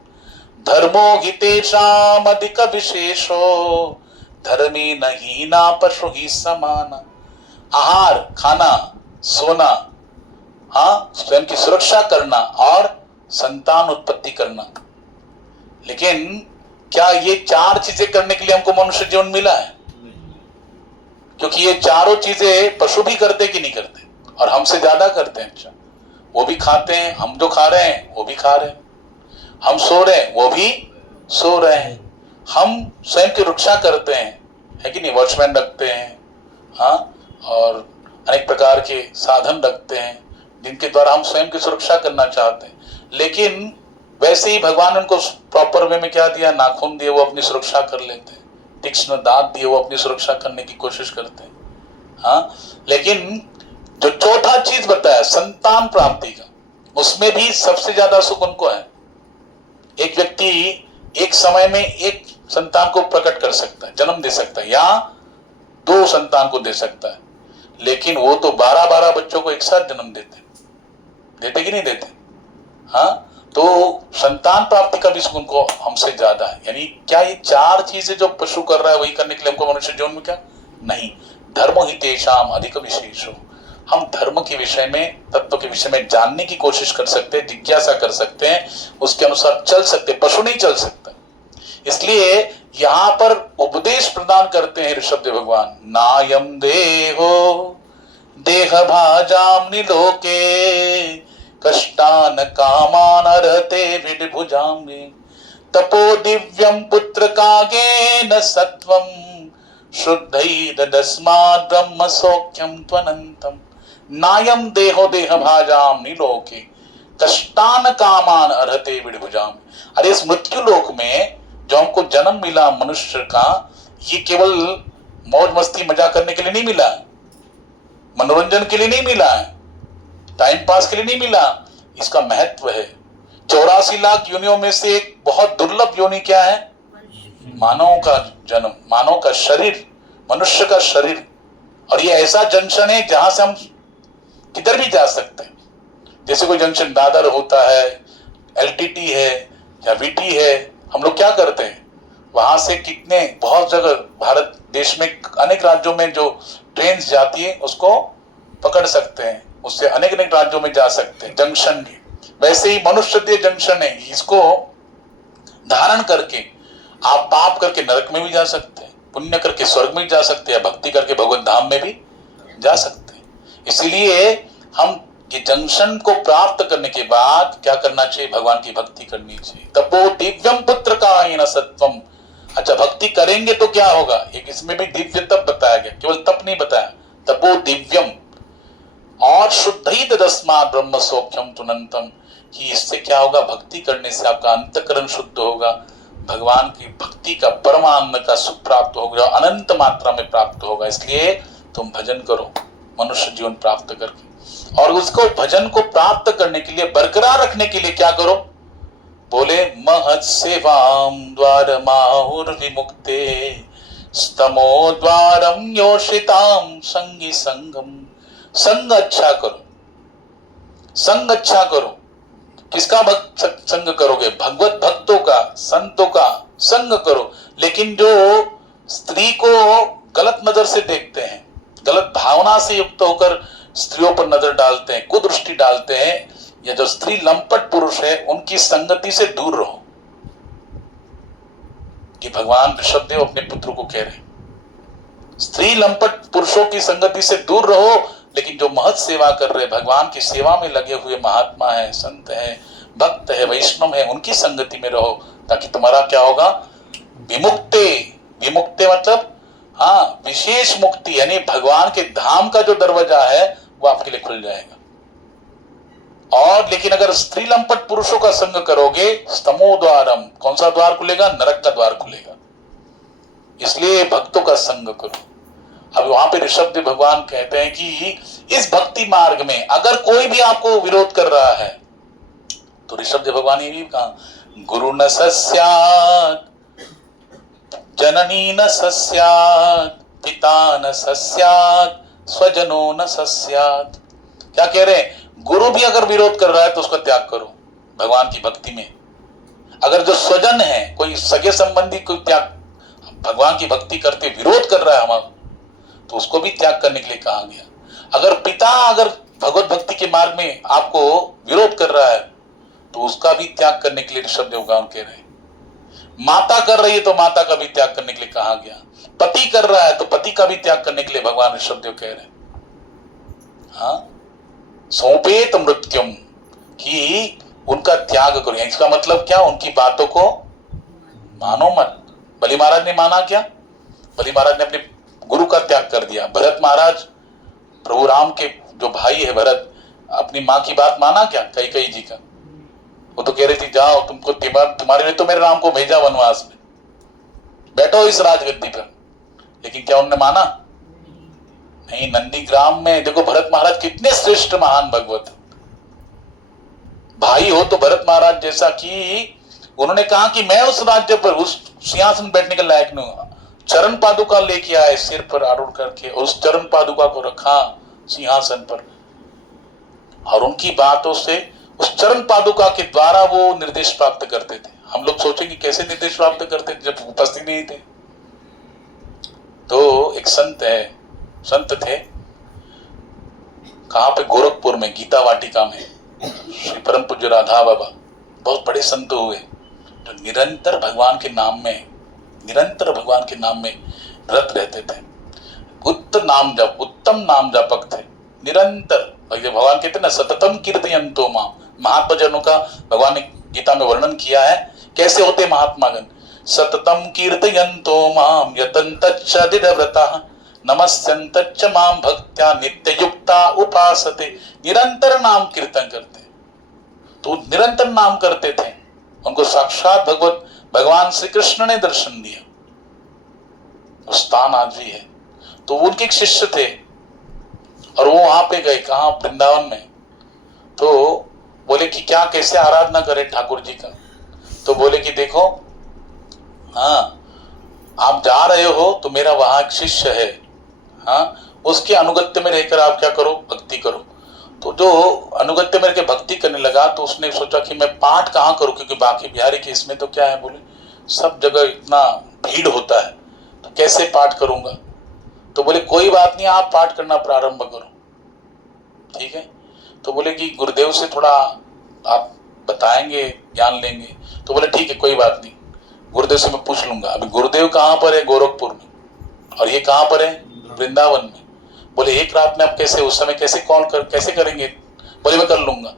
धर्मो हितेषाम् अधिक विशेषो धर्मे न हीना पशु ही समाना। आहार, खाना, सोना, स्वयं की सुरक्षा करना और संतान उत्पत्ति करना। लेकिन क्या ये 4 चीजें करने के लिए हमको मनुष्य जीवन मिला है? क्योंकि ये चारों चीजें पशु भी करते कि नहीं करते, और हमसे ज्यादा करते हैं। अच्छा, वो भी खाते हैं, हम जो खा रहे हैं वो भी खा रहे हैं, हम सो रहे हैं वो भी सो रहे हैं, हम स्वयं की रक्षा करते हैं, है कि नहीं? वॉचमैन रखते हैं, और अनेक प्रकार के साधन रखते हैं जिनके द्वारा हम स्वयं की सुरक्षा करना चाहते हैं। लेकिन वैसे ही भगवान उनको प्रॉपर वे में क्या दिया, नाखून दिए, वो अपनी सुरक्षा कर लेते हैं, तीक्ष्ण दांत दिए, वो अपनी सुरक्षा करने की कोशिश करते हैं। लेकिन जो चौथा चीज बताया संतान प्राप्ति का, उसमें भी सबसे ज्यादा सुख उनको है। एक व्यक्ति एक समय में एक संतान को प्रकट कर सकता है, जन्म दे सकता है, या 2 संतान को दे सकता है, लेकिन वो तो 12-12 बच्चों को एक साथ जन्म देते कि नहीं देते? तो संतान प्राप्ति का भी सुख उनको हमसे ज्यादा है। यानी क्या ये 4 चीजें जो पशु कर रहा है वही करने के लिए हमको मनुष्य जीवन में क्या नहीं? धर्मो हितेषाम् अधिक विशेषो। हम धर्म के विषय में, तत्व के विषय में जानने की कोशिश कर सकते हैं, जिज्ञासा कर सकते हैं, उसके अनुसार चल सकते, पशु नहीं चल सकता। इसलिए यहाँ पर उपदेश प्रदान करते हैं ऋषभ देव भगवान। नायम देहो देह भाजाम्नि लोके कष्टान कामान अर्हते विभुजाम्नि तपो दिव्यम पुत्र कागेन सत्वम शुद्धैरदस्माद् ब्रह्म सौख्यम त्वनंतम। नायम देहो देह भाजाम्नि लोके कष्टान कामान अर्हते विभुजाम्नि। अरे इस मृत्यु लोक में जो हमको जन्म मिला मनुष्य का, ये केवल मौज मस्ती मजा करने के लिए नहीं मिला, मनोरंजन के लिए नहीं मिला है, टाइम पास के लिए नहीं मिला। इसका महत्व है। 84 लाख योनियों में से एक बहुत दुर्लभ योनि क्या है? मानव का जन्म, मानव का शरीर, मनुष्य का शरीर, और ये ऐसा जंक्शन है जहां से हम किधर भी जा सकते हैं। जैसे कोई जंक्शन दादर होता है, एलटीटी है या वीटी है, हम लोग क्या करते हैं, वहां से कितने बहुत जगह भारत देश में अनेक राज्यों में जो ट्रेन जाती है उसको पकड़ सकते हैं, उससे अनेक अनेक राज्यों में जा सकते हैं। जंक्शन वैसे ही मनुष्य जंक्शन है, इसको धारण करके आप पाप करके नरक में भी जा सकते हैं, पुण्य करके स्वर्ग में भी जा सकते हैं, भक्ति करके भगवत धाम में भी जा सकते हैं। इसीलिए हम ये जंक्शन को प्राप्त करने के बाद क्या करना चाहिए, भगवान की भक्ति करनी चाहिए। तपो दिव्यम पुत्र का हीन सत्वम। अच्छा, भक्ति करेंगे तो क्या होगा, एक इसमें भी दिव्य तप बताया गया, केवल तप नहीं बताया, तपो दिव्यम। और शुद्ध ही तस्मात् ब्रह्म सौख्यम तुनंतम, कि इससे क्या होगा, भक्ति करने से आपका अंतकरण शुद्ध होगा, भगवान की भक्ति का परमानंद का सुख प्राप्त होगा, अनंत मात्रा में प्राप्त होगा। इसलिए तुम भजन करो मनुष्य जीवन प्राप्त करके, और उसको भजन को प्राप्त करने के लिए, बरकरार रखने के लिए क्या करो, बोले महत् सेवाम द्वार माहुर विमुक्ते स्तमो द्वारम योषिताम संगी संगम। संग अच्छा करो, संग अच्छा करो। किसका संग करोगे, भगवत भक्तों का, संतों का संग करो। लेकिन जो स्त्री को गलत नजर से देखते हैं, गलत भावना से युक्त होकर स्त्रियों पर नजर डालते हैं, कुदृष्टि डालते हैं, या जो स्त्री लंपट पुरुष है, उनकी संगति से दूर रहो। कि भगवान ऋषभदेव अपने पुत्र को कह रहे हैं, स्त्री लंपट पुरुषों की संगति से दूर रहो, लेकिन जो महत सेवा कर रहे, भगवान की सेवा में लगे हुए महात्मा है, संत है, भक्त है, वैष्णव है, उनकी संगति में रहो, ताकि तुम्हारा क्या होगा, विमुक्ते। विमुक्ते मतलब हाँ, विशेष मुक्ति, यानी भगवान के धाम का जो दरवाजा है वो आपके लिए खुल जाएगा। और लेकिन अगर स्त्री लंपट पुरुषों का संग करोगे, स्तमो द्वारम, कौन सा द्वार खुलेगा, नरक का द्वार खुलेगा। इसलिए भक्तों का संग करो। अब वहां पे ऋषभदेव भगवान कहते हैं कि इस भक्ति मार्ग में अगर कोई भी आपको विरोध कर रहा है, तो ऋषभदेव भगवान ये भी कहा, गुरु न सस्यात्, जननी न सस्यात्, पिता न सस्यात्, स्वजनो न सस्यात्। क्या कह रहे हैं, गुरु भी अगर विरोध कर रहा है तो उसका त्याग करो भगवान की भक्ति में। अगर जो स्वजन है, कोई सगे संबंधी कोई त्याग, भगवान की भक्ति करते विरोध कर रहा है हमारा, तो उसको भी त्याग करने के लिए कहा गया। अगर पिता अगर भगवत भक्ति के मार्ग में आपको विरोध कर रहा है, तो उसका भी त्याग करने के लिए ऋषभदेव भगवान कह रहे हैं। माता कर रही है तो माता का भी त्याग करने के लिए कहा गया। पति कर रहा है तो पति का भी त्याग करने के लिए भगवान ऋषभदेव कह रहे हैं। हाँ, सौंपेत मृत्युम, कि उनका त्याग करो। इसका मतलब क्या, उनकी बातों को मानो मत। बलि महाराज ने माना क्या, बलि महाराज ने अपने गुरु का त्याग कर दिया। भरत महाराज, प्रभु राम के जो भाई है भरत, अपनी माँ की बात माना क्या, कैकेयी जी का। वो तो कह रही थी, जाओ तुमको, तुम्हारे लिए तो मेरे राम को भेजा वनवास में, बैठो इस राजगद्दी पर। लेकिन क्या उन्होंने माना, नहीं। नंदीग्राम में देखो भरत महाराज कितने श्रेष्ठ महान भगवत भाई हो, तो भरत महाराज जैसा कि उन्होंने कहा कि मैं उस राज्य पर, उस सिंहासन बैठने के लायक नहीं हूं। चरण पादुका लेके आए सिर पर आरूढ़ करके, उस चरण पादुका को रखा सिंहासन पर, और उनकी बातों से उस चरण पादुका के द्वारा वो निर्देश प्राप्त करते थे। हम लोग सोचेंगे कैसे निर्देश प्राप्त करते थे जब उपस्थित नहीं थे। तो एक संत है, संत थे कहां पे, गोरखपुर में, गीता वाटिका में, श्री परम पूज्य राधा बाबा, बहुत बड़े संत हुए, जो निरंतर भगवान के नाम में, निरंतर भगवान के नाम में रत रहते थे। उत्तम नाम जपक थे, निरंतर। भगवान कहते हैं ना, सततम कीर्तयन्तो माम। महात्मा जनों का भगवान ने गीता में वर्णन किया है, कैसे होते महात्मागण। सततम कीर्तयन्तो माम यतन्तच्च दृढव्रताः नमस्यन्तच्च माम भक्त्या नित्ययुक्ता उपासते। निरंतर नाम कीर्तन करते, तो निरंतर नाम करते थे। उनको साक्षात भगवान श्री कृष्ण ने दर्शन दिया। वो स्थान आज भी है। तो उनके एक शिष्य थे, और वो वहां पे गए, कहा, वृंदावन में। तो बोले कि क्या, कैसे आराधना करें ठाकुर जी का। तो बोले कि देखो, हाँ, आप जा रहे हो तो मेरा वहां एक शिष्य है, हाँ, उसके अनुगत्य में रहकर आप क्या करो, भक्ति करो। तो जो अनुगत्य में रहकर भक्ति करने लगा तो उसने सोचा कि मैं पाठ कहाँ करूं, क्योंकि बाकी बिहारी के इसमें तो क्या है, बोले सब जगह इतना भीड़ होता है तो कैसे पाठ करूंगा। तो बोले कोई बात नहीं, आप पाठ करना प्रारंभ करो, ठीक है। तो बोले कि गुरुदेव से थोड़ा आप बताएंगे, ज्ञान लेंगे। तो बोले ठीक है, कोई बात नहीं, गुरुदेव से मैं पूछ लूंगा। अभी गुरुदेव कहाँ पर है, गोरखपुर में, और ये कहाँ पर है, वृंदावन में। बोले एक रात में आप कैसे, उस समय कैसे कॉल कर, कैसे करेंगे। बोले मैं कर लूंगा।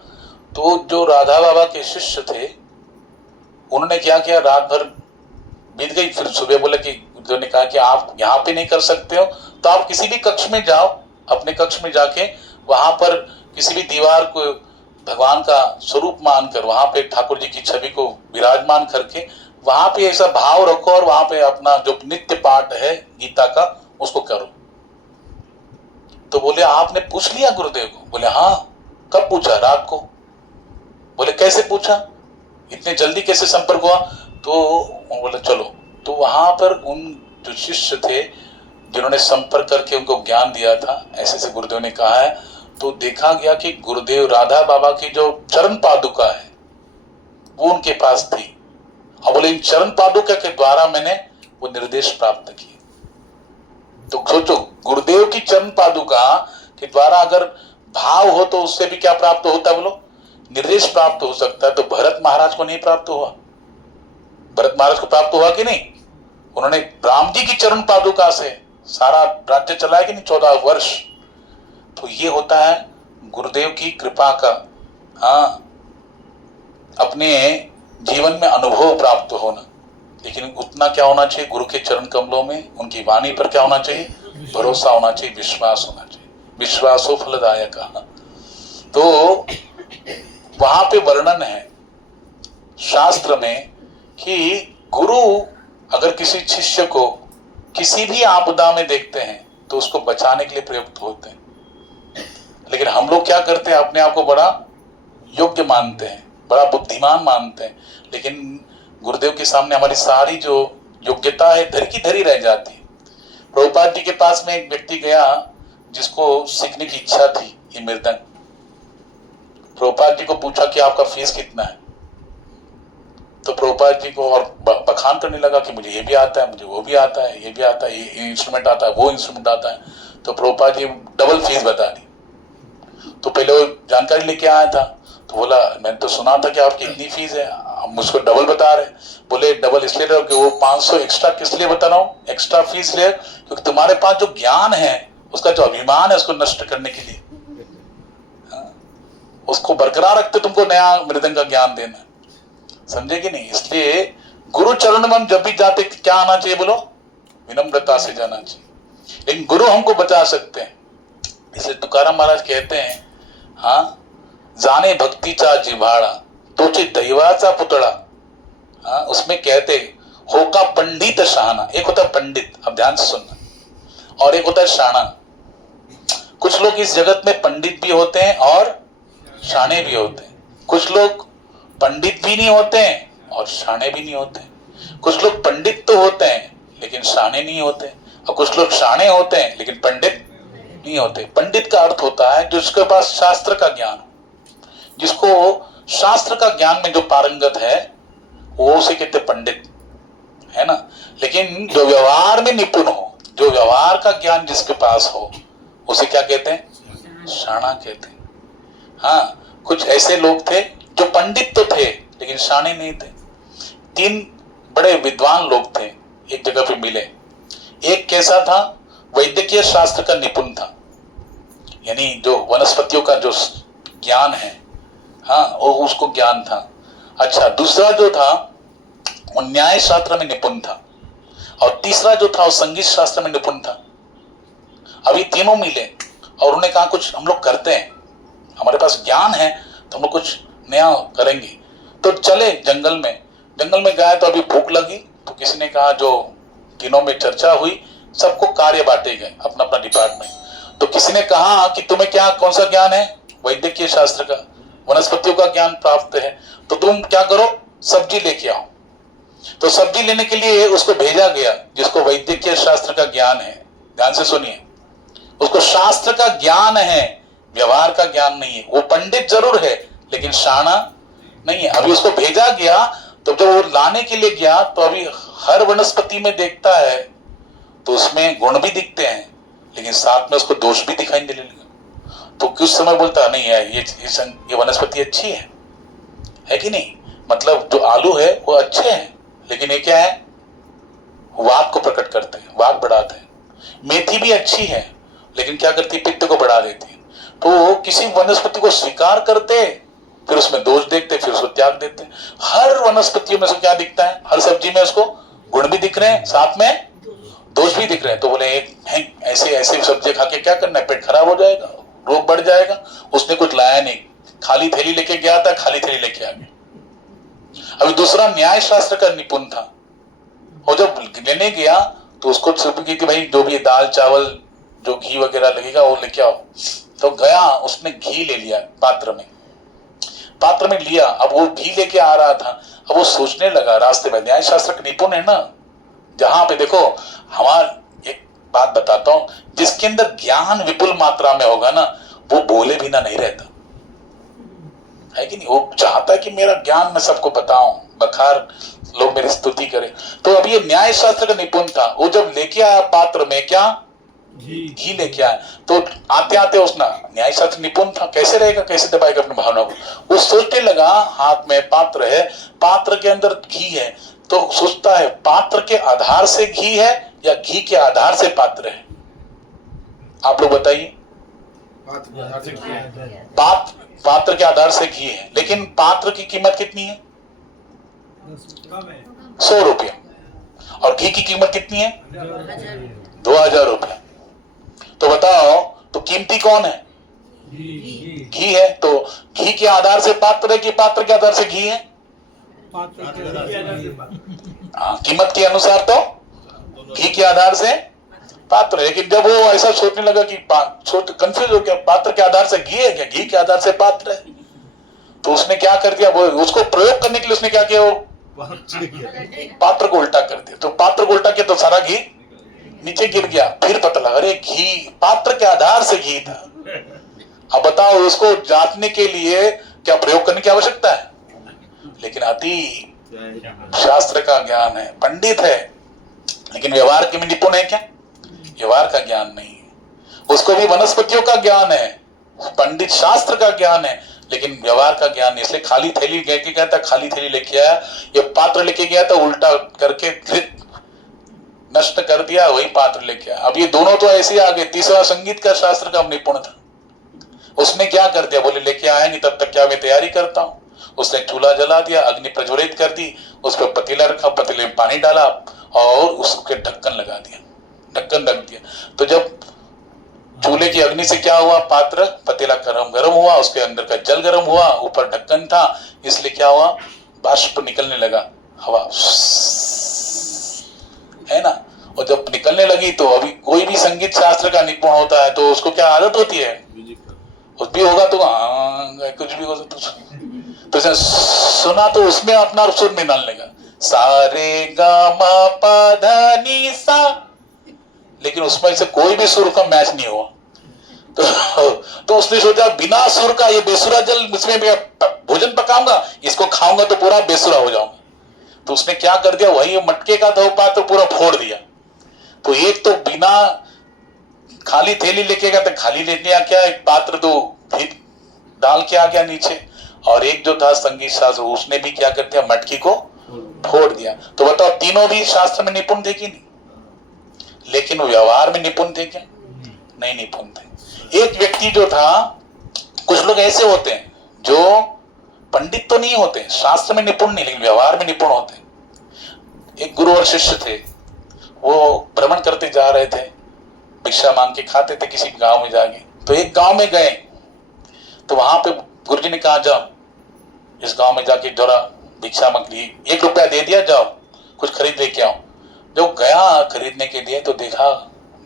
तो जो राधा बाबा के शिष्य थे उन्होंने क्या किया, रात भर बीत गई, फिर सुबह बोले कि गुरुदेव ने कहा कि आप यहाँ पे नहीं कर सकते हो तो आप किसी भी कक्ष में जाओ, अपने कक्ष में जाके वहां पर किसी भी दीवार को भगवान का स्वरूप मानकर वहां पे ठाकुर जी की छवि को विराजमान करके वहां पे ऐसा भाव रखो और वहां पे अपना जो नित्य पाठ है गीता का उसको करो। तो बोले आपने पूछ लिया गुरुदेव को। बोले हाँ। कब पूछा, रात को। बोले कैसे पूछा, इतने जल्दी कैसे संपर्क हुआ। तो बोले चलो। तो वहां पर उन जो शिष्य थे जिन्होंने संपर्क करके उनको ज्ञान दिया था, ऐसे से गुरुदेव ने कहा है, तो देखा गया कि गुरुदेव राधा बाबा की जो चरण पादुका है वो उनके पास थी। और बोले इन चरण पादुका के द्वारा मैंने वो निर्देश प्राप्त किए। तो सोचो, गुरुदेव की चरण पादुका के द्वारा अगर भाव हो तो उससे भी क्या प्राप्त होता है, बोलो निर्देश प्राप्त हो सकता है। तो भरत महाराज को नहीं प्राप्त हुआ, भरत महाराज को प्राप्त हुआ कि नहीं। उन्होंने राम जी की चरण पादुका से सारा राज्य चलाया कि नहीं, 14 वर्ष। तो ये होता है गुरुदेव की कृपा का, हाँ, अपने जीवन में अनुभव प्राप्त होना। लेकिन उतना क्या होना चाहिए, गुरु के चरण कमलों में उनकी वाणी पर क्या होना चाहिए, भरोसा होना चाहिए, विश्वास होना चाहिए। विश्वासो फलदायक। तो वहां पे वर्णन है शास्त्र में कि गुरु अगर किसी शिष्य को किसी भी आपदा में देखते हैं तो उसको बचाने के लिए प्रयुक्त होते हैं। लेकिन हम लोग क्या करते हैं, अपने आप को बड़ा योग्य मानते हैं, बड़ा बुद्धिमान मानते हैं, लेकिन गुरुदेव के सामने हमारी सारी जो योग्यता है धरी की धरी रह जाती है। प्रभुपाद जी के पास में एक व्यक्ति गया जिसको सीखने की इच्छा थी ये मृदंग। प्रभुपाद जी को पूछा कि आपका फीस कितना है। तो प्रभुपाद जी को और बखान करने लगा कि मुझे ये भी आता है, मुझे वो भी आता है, ये भी आता है, ये इंस्ट्रूमेंट आता है, वो इंस्ट्रूमेंट आता है। तो प्रभुपाद जी डबल फीस बता दी। तो पहले वो जानकारी लेके आया था, तो बोला मैंने तो सुना था कि आपकी इतनी फीस है, आप मुझको डबल बता रहे। बोले डबल इसलिए रहे कि वो 500 एक्स्ट्रा किस लिए बता रहा हूँ, एक्स्ट्रा फीस ले, क्योंकि तुम्हारे पास जो ज्ञान है उसका जो अभिमान है उसको नष्ट करने के लिए, उसको बरकरार रखते तुमको नया मृदंग का ज्ञान देना, समझे कि नहीं। इसलिए गुरु चरण में जब भी जाते क्या आना चाहिए, बोलो विनम्रता से जाना चाहिए। लेकिन गुरु हमको बचा सकते हैं। इसलिए तुकाराम महाराज कहते हैं, हाँ, जाने भक्तीचा जिव्हाळा तोचे दैवाचा पुतळा। हाँ, उसमें कहते होका पंडित शहाना। एक होता है पंडित, अब ध्यान से सुनना, और एक होता है शाना। कुछ लोग इस जगत में पंडित भी होते हैं और शाने भी होते हैं। कुछ लोग पंडित भी नहीं होते हैं और शाने भी नहीं होते। कुछ लोग पंडित तो होते हैं लेकिन शाने नहीं होते, और कुछ लोग शाने होते हैं लेकिन पंडित नहीं होते। पंडित का अर्थ होता है जिसके पास शास्त्र का ज्ञान हो, जिसको शास्त्र का ज्ञान में जो पारंगत है वो उसे कहते पंडित, है ना। लेकिन जो व्यवहार में निपुण हो, जो व्यवहार का ज्ञान जिसके पास हो, उसे क्या कहते हैं, शाना कहते हैं। हाँ, कुछ ऐसे लोग थे जो पंडित तो थे लेकिन शाने नहीं थे। 3 बड़े विद्वान लोग थे, एक जगह पे मिले। एक कैसा था, वैद्यकीय शास्त्र का निपुण था, यानी जो वनस्पतियों का जो ज्ञान है, हाँ, वो उसको ज्ञान था। अच्छा, दूसरा जो था वो न्याय शास्त्र में निपुण था, और तीसरा जो था वो संगीत शास्त्र में निपुण था। अभी तीनों मिले और उन्होंने कहा कुछ हम लोग करते हैं, हमारे पास ज्ञान है तो हम लोग कुछ नया करेंगे। तो चले जंगल में। जंगल में गए तो अभी भूख लगी, तो किसी ने कहा, जो तीनों में चर्चा हुई, सबको कार्य बांटे गए अपना अपना डिपार्टमेंट। तो किसी ने कहा कि तुम्हें क्या, कौन सा ज्ञान है, वैद्यकीय शास्त्र का, वनस्पतियों का ज्ञान प्राप्त है, तो तुम क्या करो, सब्जी लेके आओ। तो सब्जी लेने के लिए उसको भेजा गया, जिसको वैद्यकीय शास्त्र का ज्ञान है, ध्यान से सुनिए, उसको शास्त्र का ज्ञान है, व्यवहार का ज्ञान नहीं है। वो पंडित जरूर है लेकिन शाना नहीं है। अभी उसको भेजा गया, तो जब वो लाने के लिए गया तो अभी हर वनस्पति में देखता है तो उसमें गुण भी दिखते हैं लेकिन साथ में उसको दोष भी दिखाई देने लगा। तो कुछ समय बोलता नहीं है ये वनस्पति अच्छी है कि नहीं, मतलब जो आलू है वो अच्छे हैं लेकिन ये क्या है, वात को प्रकट करते हैं, वात बढ़ाते हैं। मेथी भी अच्छी है लेकिन क्या करती है, पित्त को बढ़ा देती है। तो किसी वनस्पति को स्वीकार करते, फिर उसमें दोष देखते, फिर उसको त्याग देते। हर वनस्पतियों में से क्या दिखता है, हर सब्जी में उसको गुण भी दिख रहे हैं, साथ में दोष भी दिख रहे हैं। तो बोले ऐसे ऐसे सब्जी खा के क्या करना है, पेट खराब हो जाएगा, रोग बढ़ जाएगा। उसने कुछ लाया नहीं, खाली थैली लेके गया था, खाली थैली लेके आ गया। अभी दूसरा न्याय शास्त्र का निपुण था, और जब लेने गया तो उसको की कि भाई जो भी दाल चावल जो घी वगैरह लगेगा वो लेके आओ। तो गया, उसने घी ले लिया पात्र में लिया। अब वो घी लेके आ रहा था, अब वो सोचने लगा रास्ते में, न्याय शास्त्र का निपुण है ना, जहां पे देखो हमारा एक बात बताता हूं, जिसके अंदर ज्ञान विपुल मात्रा में होगा ना, वो बोले बिना नहीं रहता है कि नहीं। वो चाहता है कि मेरा ज्ञान मैं सबको बताऊं, बखार लोग मेरी स्तुति करें। तो अब ये न्याय शास्त्र का निपुण था, वो जब लेके आया पात्र में क्या घी लेके आया, तो आते आते उसना न्याय शास्त्र निपुण था, कैसे रहेगा, कैसे दबाएगा अपनी भावना को। वो सोचने लगा हाथ में पात्र है, पात्र के अंदर घी है, तो सोचता है पात्र के आधार से घी है या घी के आधार से पात्र है। आप लोग बताइए। पात्र के आधार से घी है, लेकिन पात्र की कीमत कितनी है, 100 रुपया, और घी की कीमत कितनी है, 2000 रुपया। तो बताओ, तो कीमती कौन है, घी है। तो घी के आधार से पात्र है कि पात्र के आधार से घी है, कीमत के अनुसार तो घी के आधार से पात्र है। लेकिन जब वो ऐसा सोचने लगा कि कंफ्यूज हो गया, पात्र के आधार से घी है क्या, घी के आधार से पात्र है, तो उसने क्या कर दिया, वो उसको प्रयोग करने के लिए उसने क्या किया, वो पात्र को उल्टा कर दिया। तो पात्र को उल्टा किया तो सारा घी नीचे गिर गया। फिर पता लगा अरे घी पात्र के आधार से घी था। अब बताओ, उसको जांचने के लिए क्या प्रयोग करने की आवश्यकता है, लेकिन अति शास्त्र का ज्ञान है, पंडित है, लेकिन व्यवहार के में निपुण है क्या, व्यवहार का ज्ञान नहीं है। उसको भी वनस्पतियों का ज्ञान है, पंडित शास्त्र का ज्ञान है, लेकिन व्यवहार का ज्ञान नहीं। इसलिए खाली थैली लेके गया था, खाली थैली लेके आया, ये पात्र लेके गया था, उल्टा करके नष्ट कर दिया, वही पात्र लेके आया। अब ये दोनों तो ऐसे आ गए। तीसरा संगीत का शास्त्र का निपुण था, उसने क्या कर दिया, बोले लेके आएंगे तब तक क्या मैं तैयारी करता हूं। उसने चूल्हा जला दिया, अग्नि प्रज्वलित कर दी, उस पर पतीला रखा, पतीले में पानी डाला और उसके ढक्कन लगा दिया, ढक्कन रख दिया। तो जब चूल्हे की अग्नि से क्या हुआ, पात्र पतीला गरम हुआ, उसके अंदर का जल गरम हुआ, ऊपर ढक्कन था, इसलिए क्या हुआ, बाष्प निकलने लगा, हवा है ना। और जब निकलने लगी तो अभी कोई भी संगीत शास्त्र का निपुण होता है तो उसको क्या आदत होती है, कुछ भी होगा तो कुछ भी होगा तो सुना तो उसमें अपना सुर में डालने लगा, सारे गा मा पा धा नी सा, लेकिन उसमें से कोई भी सुर का मैच नहीं हुआ। तो उसने सोचा बिना सुर का ये बेसुरा जल, इसमें भोजन पकाऊंगा, इसको खाऊंगा तो पूरा बेसुरा हो जाऊंगा। तो उसने क्या कर दिया, वही मटके का दो पात्र तो पूरा फोड़ दिया। तो एक तो बिना खाली थैली लेके गया, तो खाली लेके आ क्या, एक पात्र तो डाल के आ गया नीचे, और एक जो था संगीत शास्त्र उसने भी क्या कर दिया, मटकी को फोड़ दिया। तो बताओ, तीनों भी शास्त्र में निपुण थे कि नहीं, लेकिन व्यवहार में निपुण थे क्या, नहीं निपुण थे। एक व्यक्ति जो था, कुछ लोग ऐसे होते हैं जो पंडित तो नहीं होते, शास्त्र में निपुण नहीं, लेकिन व्यवहार में निपुण होते हैं। एक गुरु और शिष्य थे, वो भ्रमण करते जा रहे थे, भिक्षा मांग के खाते थे किसी गांव में जाके। तो एक गांव में गए, तो वहां पे गुरुजी ने कहा जाओ इस गांव में जाके जरा भिक्षा मांग ली, 1 रुपया दे दिया, जाओ कुछ खरीद लेके आओ। जब गया खरीदने के लिए तो देखा,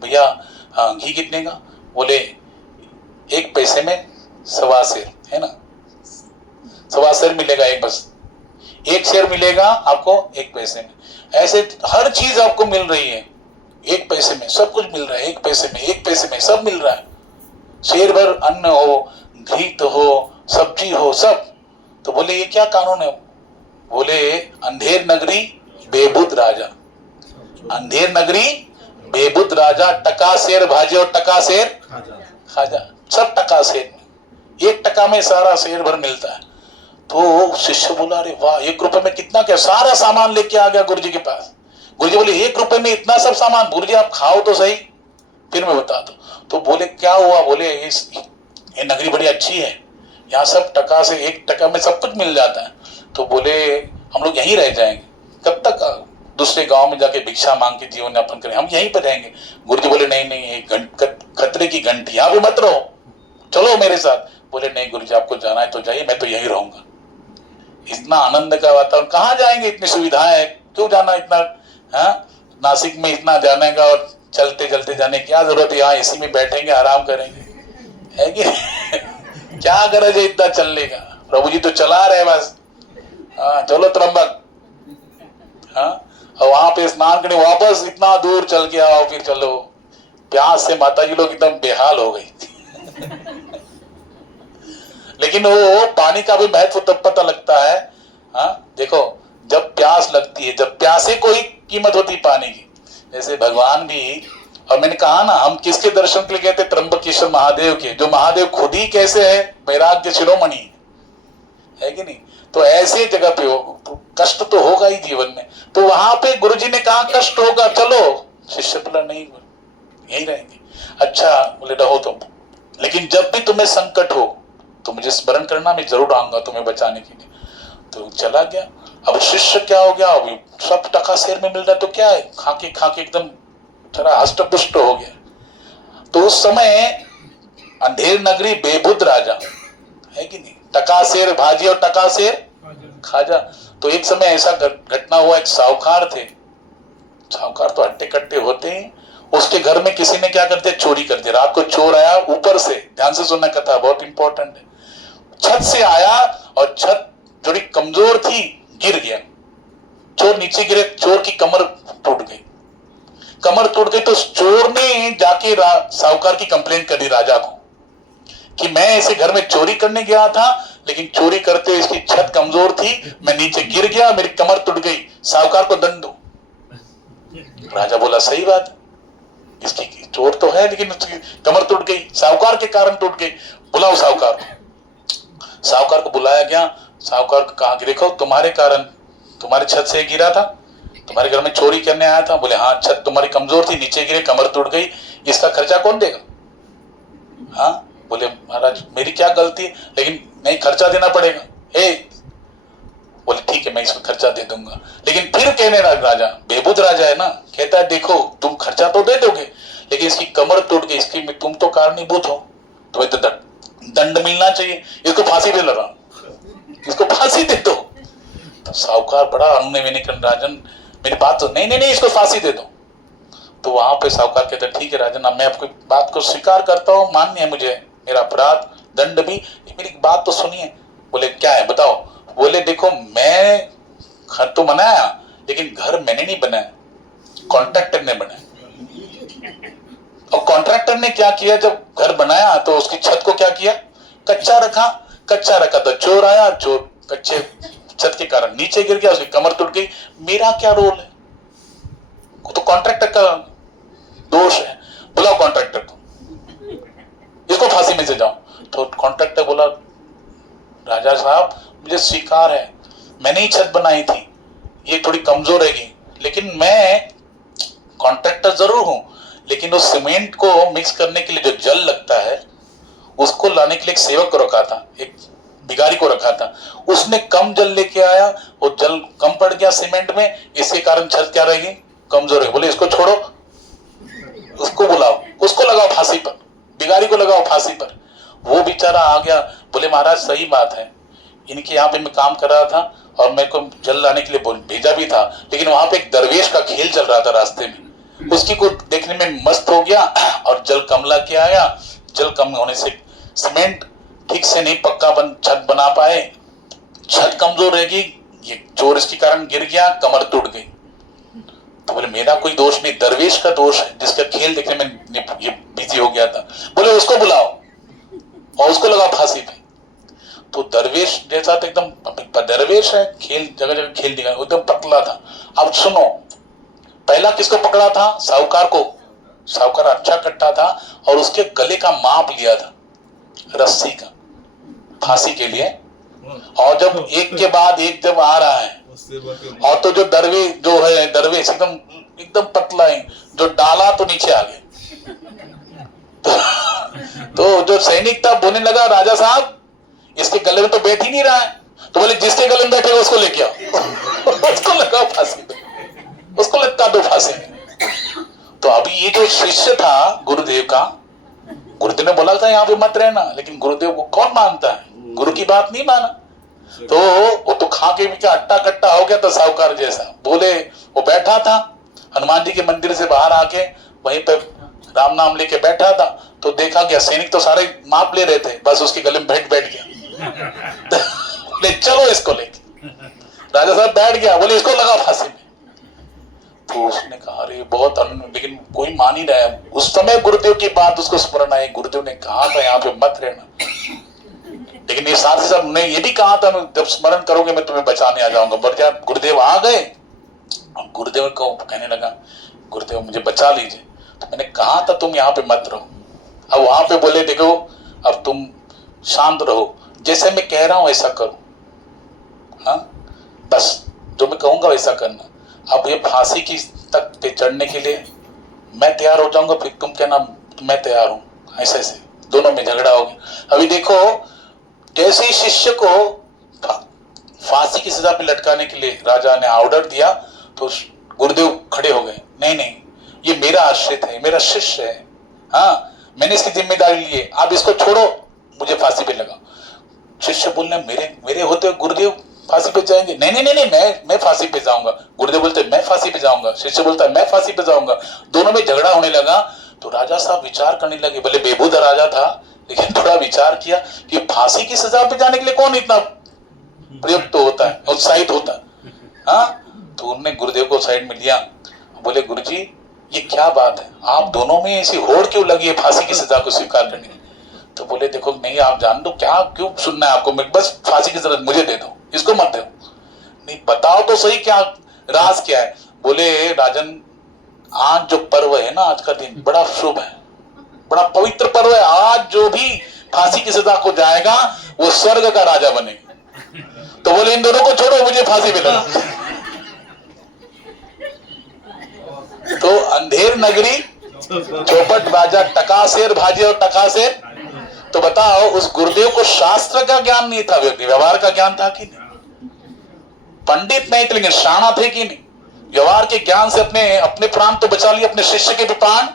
भैया घी कितने का, बोले 1 पैसे में 1.25 सेर है ना, 1.25 सेर मिलेगा एक, बस एक शेर मिलेगा आपको 1 पैसे में। ऐसे हर चीज आपको मिल रही है 1 पैसे में, सब कुछ मिल रहा है 1 पैसे में, 1 पैसे में सब मिल रहा है। शेर भर अन्न हो, घी हो, सब्जी हो, सब। तो बोले ये क्या कानून है? बोले अंधेर नगरी बेबुद राजा, अंधेर नगरी बेबुद राजा, टका शेर भाजे और टका शेर खाजा, सब टका शेर में, 1 टका में सारा शेर भर मिलता है। तो शिष्य बोला अरे वाह, 1 रुपए में कितना, क्या सारा सामान लेके आ गया गुरु जी के पास। गुरु जी बोले 1 रुपए में इतना सब सामान? गुरु जी आप खाओ तो सही, फिर मैं बता दो। तो बोले क्या हुआ? बोले ये नगरी बड़ी अच्छी है, यहाँ सब टका से 1 टका में सब कुछ मिल जाता है। तो बोले हम लोग यहीं रह जाएंगे, कब तक दूसरे गांव में जाके भिक्षा मांग के जीवन यापन करें, हम यहीं पर रहेंगे। गुरु जी बोले नहीं नहीं, खतरे की घंटी, यहाँ भी मत रहो, चलो मेरे साथ। बोले नहीं गुरु जी आपको जाना है तो जाइए, मैं तो यहीं रहूंगा। इतना आनंद का वातावरण, कहाँ जाएंगे, इतनी सुविधाएं है, क्यों जाना इतना, हाँ नासिक में इतना जाने का और चलते चलते जाने की क्या जरूरत है, यहाँ इसी में बैठेंगे आराम करेंगे, है कि क्या गरज है इतना चलने का, प्रभु जी तो चला रहे बस। हाँ चलो त्र्यंबक, हाँ और वहां पे स्नान करने वापस इतना दूर चल के आओ, फिर चलो। प्यास से माता जी लोग एकदम बेहाल हो गई लेकिन वो पानी का भी महत्व तब पता लगता है। हाँ देखो जब प्यास लगती है, जब प्यासे को ही कीमत होती पानी की। जैसे भगवान भी, और मैंने कहा ना हम किसके दर्शन के लिए गए थे? त्र्यंबकेश्वर महादेव के, जो महादेव खुद ही कैसे है, वैराग्य शिरोमणि है कि नहीं। तो ऐसे जगह पे हो तो कष्ट तो होगा ही जीवन में। तो वहां पे गुरुजी ने कहा कष्ट होगा, चलो। शिष्य बोला नहीं यहीं रहेंगे। अच्छा बोले रहो तुम, लेकिन जब भी तुम्हें संकट हो तो मुझे स्मरण करना, मैं जरूर आऊंगा तुम्हें बचाने के लिए। तो चला गया। अब शिष्य क्या हो गया, अभी सब टका शेर में मिल रहा है तो क्या है, खाके एकदम थोड़ा हष्ट पुष्ट हो गया। तो उस समय अंधेर नगरी बेबुद राजा, है कि नहीं, टका शेर भाजी और टका शेर खाजा। तो एक समय ऐसा घटना हुआ, एक साहूकार थे, साहूकार तो हट्टे कट्टे होते हैं। उसके घर में किसी ने क्या कर दिया, चोरी कर दिया। रात को चोर आया ऊपर से, ध्यान से सुनना कथा बहुत इंपॉर्टेंट है। छत से आया और छत थोड़ी कमजोर थी, गिर गया। चोर नीचे गिरे, चोर की कमर टूट गई। कमर टूट गई तो चोर ने जाके साहूकार की कंप्लेन कर दी राजा को कि मैं ऐसे घर में चोरी करने गया था, लेकिन चोरी करते इसकी छत कमजोर थी, मैं नीचे गिर गया, मेरी कमर टूट गई, साहूकार को दंड दो। राजा बोला सही बात, इसकी चोर तो है लेकिन उसकी कमर टूट गई, साहूकार के कारण टूट गई, बुलाओ साहूकार को। साहूकार को बुलाया गया। साहूकार को कहा कि देखो तुम्हारे कारण, तुम्हारे छत से गिरा था, तुम्हारे घर में चोरी करने आया था। बोले हाँ छत तुम्हारी कमजोर थी, नीचे गिरे, कमर टूट गई, इसका खर्चा कौन देगा? हाँ बोले महाराज मेरी क्या गलती है, लेकिन नहीं खर्चा देना पड़ेगा। बोले ठीक है मैं इसका खर्चा दे दूंगा। लेकिन फिर कहने लगा, राजा बेबुद राजा है ना, कहता है देखो तुम खर्चा तो दे दोगे, लेकिन इसकी कमर टूट गई, इसकी में तुम तो कारणीभूत हो, तुम्हें तो दंड मिलना चाहिए, इसको फांसी पे लगा, इसको फांसी दे दो। तो साहूकार बड़ा अनुनय विनय कर, राजन मेरी बात तो नहीं नहीं नहीं इसको फांसी दे दो। तो वहां पे साहूकार कहते ठीक है राजन, मैं आपकी बात को स्वीकार करता हूँ, मान्य है मुझे मेरा अपराध, दंड भी, मेरी बात तो सुनिए। बोले क्या है बताओ। बोले देखो मैं घर तो बनाया, लेकिन घर मैंने नहीं बनाया, कॉन्ट्रैक्टर ने बनाया। और कॉन्ट्रैक्टर ने क्या किया, जब घर बनाया तो उसकी छत को क्या किया, कच्चा रखा तो चोर आया, चोर कच्चे छत के कारण नीचे गिर गया, उसकी कमर टूट गई, मेरा क्या रोल है? तो कॉन्ट्रैक्टर का दोष है, बुलाओ कॉन्ट्रैक्टर को, इसको फांसी में से जाओ। तो कॉन्ट्रैक्टर बोला राजा साहब मुझे स्वीकार है, मैंने ही छत बनाई थी, ये थोड़ी कमजोर रहेगी, लेकिन मैं कॉन्ट्रैक्टर जरूर हूं, लेकिन उस सीमेंट को मिक्स करने के लिए जो जल लगता है उसको लाने के लिए एक सेवक को रखा था, एक भिखारी को रखा था, उसने कम जल लेके आया, वो जल कम पड़ गया सीमेंट में, इसके कारण छत क्या रहेगी, कमजोर है। बोले इसको छोड़ो, उसको बुलाओ, उसको लगाओ फांसी पर, भिखारी को लगाओ फांसी पर। वो बेचारा आ गया। बोले महाराज सही बात है, इनके यहाँ पे मैं काम कर रहा था और मेरे को जल लाने के लिए भेजा भी था, लेकिन वहां पे एक दरवेश का खेल चल रहा था रास्ते में, उसकी को देखने में मस्त हो गया और जल कम ला के आया। जल कम होने से सीमेंट ठीक से नहीं पक्का छत बना पाए, छत कमजोर रहेगी, ये चोर इसके कारण गिर गया, कमर टूट गई। तो बोले मेरा कोई दोष नहीं, दरवेश का दोष है जिसका खेल देखने में ये बिजी हो गया था। बोले उसको बुलाओ और उसको लगाओ फांसी पे। तो दरवेश जैसा तो एकदम दरवेश है, खेल जगह जगह खेल दिया, एकदम पतला था। अब सुनो, पहला किसको पकड़ा था? साहूकार को। साहूकार अच्छा कट्टा था और उसके गले का माप लिया था रस्सी का फांसी के लिए। और जब एक के बाद एक जब आ रहा है, और तो जो दरवेश एकदम पतला है, जो डाला तो नीचे आ गए। तो जो सैनिक था बोलने लगा, राजा साहब इसके गले में तो बैठ ही नहीं रहा है। तो बोले जिसके गले में बैठेगा उसको लेके आओ उसको लगाओ फांसी पे, उसको लटका दो फांसी में। तो अभी ये जो शिष्य था गुरुदेव का, गुरुदेव ने बोला था यहाँ पे मत रहना, लेकिन गुरुदेव को कौन मानता है, गुरु की बात नहीं माना। तो वो तो खा के भी क्या अट्टा कट्टा हो गया था साहूकार जैसा। बोले वो बैठा था हनुमान जी के मंदिर से बाहर आके, वहीं पे राम नाम लेके बैठा था। तो देखा गया सैनिक तो सारे माप ले रहे थे, बस उसके गले में बैठ गया। ले चलो इसको लेके। राजा साहब बैठ गया, बोले इसको लगा फांसी में। तो उसने कहा अरे बहुत लेकिन कोई मान ही रहा है। उस समय गुरुदेव की बात उसको स्मरण आई, गुरुदेव ने कहा था यहाँ पे मत रहना। लेकिन ये साथ ही साथ उन्हें ये भी कहा था जब स्मरण करोगे मैं तुम्हें बचाने आ जाऊंगा। पर जब गुरुदेव आ गए, गुरुदेव को कहने लगा गुरुदेव मुझे बचा लीजिए। तो मैंने कहा था तुम यहाँ पे मत रहो। अब वहां पे बोले देखो अब तुम शांत रहो, जैसे मैं कह रहा हूं ऐसा करो, हाँ बस जो मैं कहूंगा वैसा करना। अब ये फांसी की तक पे चढ़ने के लिए मैं तैयार हो जाऊंगा, फिर तुम कहना मैं तैयार हूं। ऐसे ऐसे दोनों में झगड़ा हो गया। अभी देखो जैसे ही शिष्य को फांसी की सजा पे लटकाने के लिए राजा ने ऑर्डर दिया तो गुरुदेव खड़े हो गए, नहीं नहीं ये मेरा आश्रित है, मेरा शिष्य है, हाँ मैंने इसकी जिम्मेदारी ली है, आप इसको छोड़ो मुझे फांसी पे लगाओ। शिष्य बोलने मेरे होते गुरुदेव फांसी पे जाएंगे? नहीं नहीं नहीं नहीं मैं फांसी पे जाऊंगा। गुरुदेव बोलते मैं फांसी पे जाऊंगा, शिष्य बोलता है मैं फांसी पे जाऊंगा। दोनों में झगड़ा होने लगा। तो राजा साहब विचार करने लगे, भले बेबूदा राजा था लेकिन थोड़ा विचार किया कि फांसी की सजा पे जाने के लिए कौन इतना प्रयुक्त होता है, उत्साहित होता है, हाँ। तो उन्होंने गुरुदेव को साइड में लिया, बोले गुरुजी ये क्या बात है, आप दोनों में ऐसी होड़ क्यों लगी है फांसी की सजा को स्वीकार करने की? तो बोले देखो नहीं आप जान दो, क्या क्यों सुनना है आपको, बस फांसी की सजा मुझे दे दो, इसको मत दो। नहीं बताओ तो सही क्या राज क्या है। बोले राजन आज जो पर्व है ना, आज का दिन बड़ा शुभ है, बड़ा पवित्र पर्व है। आज जो भी फांसी की सजा को जाएगा वो स्वर्ग का राजा बनेगा। तो बोले इन दोनों को छोड़ो मुझे फांसी पे लगा। तो अंधेर नगरी चौपट राजा, टकासेर भाजी और टकासेर। तो बताओ उस गुरुदेव को शास्त्र का ज्ञान नहीं था, व्यवहार का ज्ञान था कि नहीं? पंडित नहीं थे लेकिन शाणा थे कि नहीं? व्यवहार के ज्ञान से अपने प्राण तो बचा लिए, अपने शिष्य के भी प्राण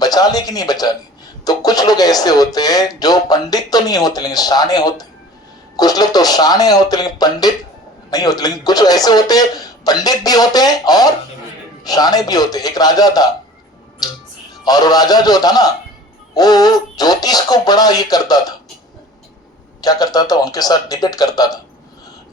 बचा लिए कि नहीं बचा लिए? तो कुछ लोग ऐसे होते हैं जो पंडित तो नहीं होते लेकिन शाणे होते, कुछ लोग तो शाणे होते लेकिन पंडित नहीं होते, लेकिन कुछ ऐसे होते हैं पंडित भी होते हैं और शाणे भी होते। एक राजा था और वो राजा जो था ना वो ज्योतिष को बड़ा ये करता था, क्या करता था, उनके साथ डिबेट करता था।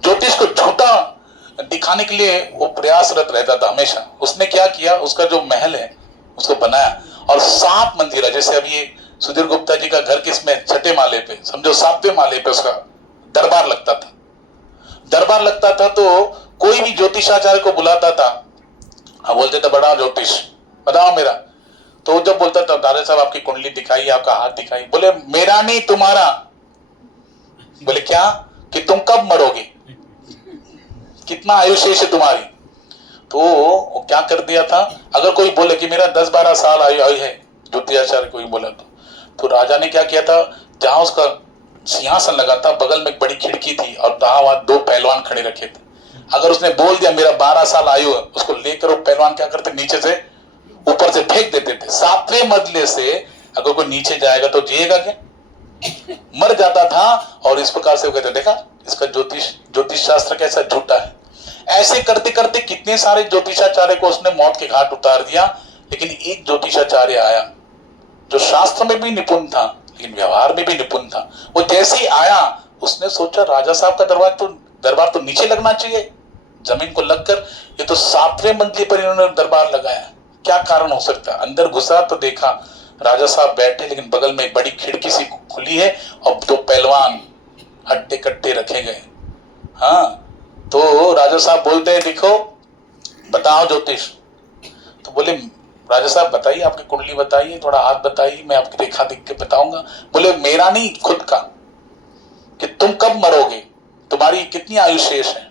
ज्योतिष को झूठा दिखाने के लिए वो प्रयासरत रहता था हमेशा। उसने क्या किया, उसका जो महल है उसको बनाया और 7 मंजिला, जैसे अभी ये सुधीर गुप्ता जी का घर किसमें, छठे माले पे, समझो 7वें माले पे उसका दरबार लगता था। दरबार लगता था तो कोई भी ज्योतिषाचार्य को बुलाता था, हाँ बोलते थे बड़ा ज्योतिष बताओ मेरा। तो जब बोलता था दादा साहब आपकी कुंडली दिखाई, आपका हाथ दिखाई, बोले मेरा नहीं तुम्हारा। बोले क्या, कि तुम कब मरोगे, कितना आयु शेष है तुम्हारी। तो वो क्या कर दिया था, अगर कोई बोले कि मेरा 10-12 साल आयु है, ज्योतिषाचार्य कोई बोला तो राजा ने क्या किया था, जहां उसका सिंहासन लगा था बगल में एक बड़ी खिड़की थी और वहां 2 पहलवान खड़े रखे थे। अगर उसने बोल दिया मेरा 12 साल आयु है, उसको लेकर वो पहलवान क्या करते, नीचे से ऊपर से फेंक देते थे। 7वें मंजिले से अगर कोई नीचे जाएगा तो जिएगा क्या, मर जाता था। और इस प्रकार से वो कहते देखा इसका ज्योतिष शास्त्र कैसा झूठा है। ऐसे करते करते कितने सारे ज्योतिषाचार्य को उसने मौत के घाट उतार दिया। लेकिन एक ज्योतिषाचार्य आया जो शास्त्र में भी निपुण था लेकिन व्यवहार में भी निपुण था। वो जैसे ही आया उसने सोचा राजा साहब का दरबार तो दरबार तो नीचे लगना चाहिए, जमीन को लगकर, ये तो 7वें मंजिल पर इन्होंने दरबार लगाया। क्या कारण हो सकता है? अंदर घुसा तो देखा राजा साहब बैठे, लेकिन बगल में एक बड़ी खिड़की सी खुली है और 2 पहलवान हट्टे कट्टे रखे गए। हाँ, तो राजा साहब बोलते हैं देखो बताओ ज्योतिष। तो बोले राजा साहब बताइए, आपकी कुंडली बताइए, थोड़ा हाथ बताइए, मैं आपकी रेखा देख के बताऊंगा। बोले मेरा नहीं, खुद का, कि तुम कब मरोगे, तुम्हारी कितनी आयु शेष है।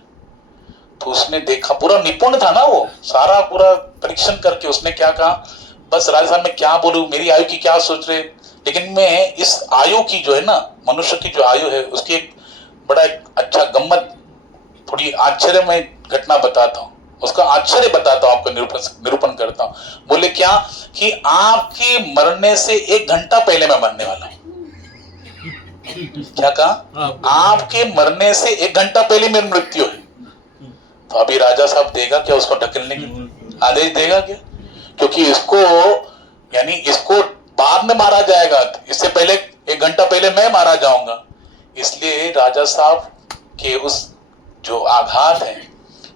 तो उसने देखा, पूरा निपुण था ना वो, सारा पूरा परीक्षण करके उसने क्या कहा, बस राजा साहब मैं क्या बोलूं, मेरी आयु की क्या सोच रहे, लेकिन मैं इस आयु की जो है ना, मनुष्य की जो आयु है उसकी एक बड़ा अच्छा गम्मत, थोड़ी आश्चर्यमय घटना बताता हूं, उसका आश्चर्य बताता हूं, आपको निरूपण करता हूं। बोले क्या कि आपके मरने से 1 घंटा पहले मैं मरने वाला हूं। क्या कहा? आपके मरने से 1 घंटा पहले मेरी मृत्यु है। तो अभी राजा साहब देगा क्या उसको ढकेलने की आदेश देगा क्या? क्योंकि इसको, यानी इसको बाद में मारा जाएगा, इससे पहले 1 घंटा पहले मैं मारा जाऊंगा। इसलिए राजा साहब के उस जो आघात है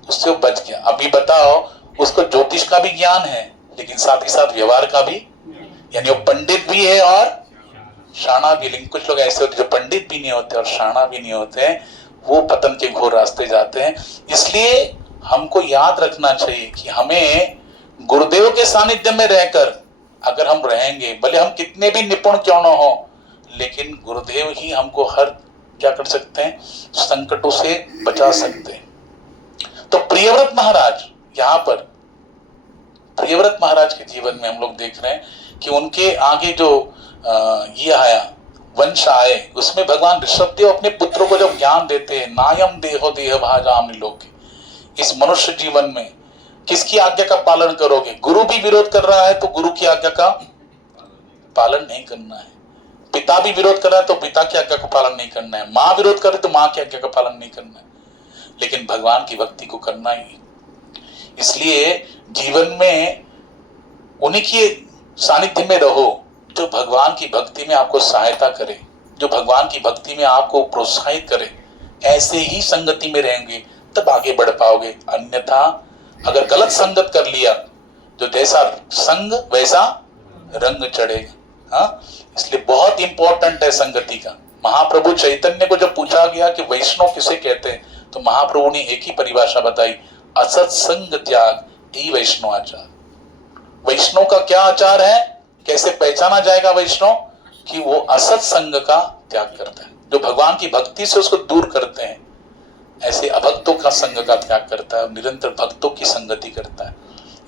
उससे वो बच गया। अभी बताओ, उसको ज्योतिष का भी ज्ञान है, लेकिन साथ ही साथ व्यवहार का भी, यानी वो पंडित भी है और शाना भी। लेकिन कुछ लोग ऐसे होते जो पंडित भी नहीं होते और शाना भी नहीं होते, वो पतन के घोर रास्ते जाते हैं। इसलिए हमको याद रखना चाहिए कि हमें गुरुदेव के सानिध्य में रहकर अगर हम रहेंगे, भले हम कितने भी निपुण क्यों न हो, लेकिन गुरुदेव ही हमको हर क्या कर सकते हैं, संकटों से बचा सकते हैं। तो प्रियव्रत महाराज, यहाँ पर प्रियव्रत महाराज के जीवन में हम लोग देख रहे हैं कि उनके आगे जो ये आया, वंश आए, उसमें भगवान ऋषभदेव अपने पुत्रों को जब ज्ञान देते हैं, नायम देहो देह भाजाम लोके, इस मनुष्य जीवन में किसकी आज्ञा का पालन करोगे। गुरु भी विरोध कर रहा है तो गुरु की आज्ञा का पालन नहीं करना है, पिता भी विरोध कर रहा है तो पिता की आज्ञा का पालन नहीं करना है, माँ विरोध कर रही तो माँ की आज्ञा का पालन नहीं करना है, लेकिन भगवान की भक्ति को करना ही। इसलिए जीवन में उन्हीं के सानिध्य में रहो जो भगवान की भक्ति में आपको सहायता करे, जो भगवान की भक्ति में आपको प्रोत्साहित करे। ऐसे ही संगति में रहेंगे तब आगे बढ़ पाओगे। अन्यथा अगर गलत संगत कर लिया, जो जैसा संग वैसा रंग चढ़ेगा। हाँ, इसलिए बहुत इंपॉर्टेंट है संगति का। महाप्रभु चैतन्य को जब पूछा गया कि वैष्णव किसे कहते हैं, तो महाप्रभु ने एक ही परिभाषा बताई, असत संग त्याग ही वैष्णव आचार। वैष्णव का क्या आचार है, कैसे पहचाना जाएगा वैष्णव, कि वो असत संग का त्याग करता है, जो भगवान की भक्ति से उसको दूर करते हैं, ऐसे अभक्तों का संग का त्याग करता है, निरंतर भक्तों की संगति करता है।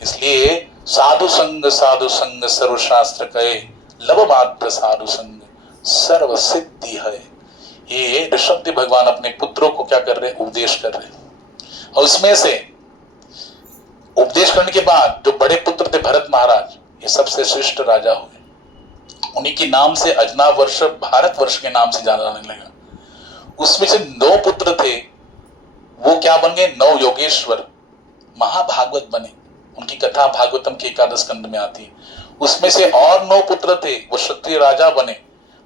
इसलिए साधु संग सर्वशास्त्र कहे, लव मात्र साधु संग सर्व सिद्धि है। ये ऋषभदेव भगवान अपने पुत्रों को क्या कर रहे हैं, उपदेश कर रहे हैं। और उसमें से उपदेश करने के बाद जो बड़े पुत्र थे भरत महाराज, ये सबसे श्रेष्ठ राजा हुए। उन्हीं के नाम से अजनाभ वर्ष भारतवर्ष के नाम से जाना जाने लगा। उसमें से 9 पुत्र थे, वो क्या बन गए, 9 योगेश्वर, महाभागवत बने। उनकी कथा भागवतम के 11 स्कंद में आती है। उसमें से और 9 पुत्र थे, वो क्षत्रिय राजा बने,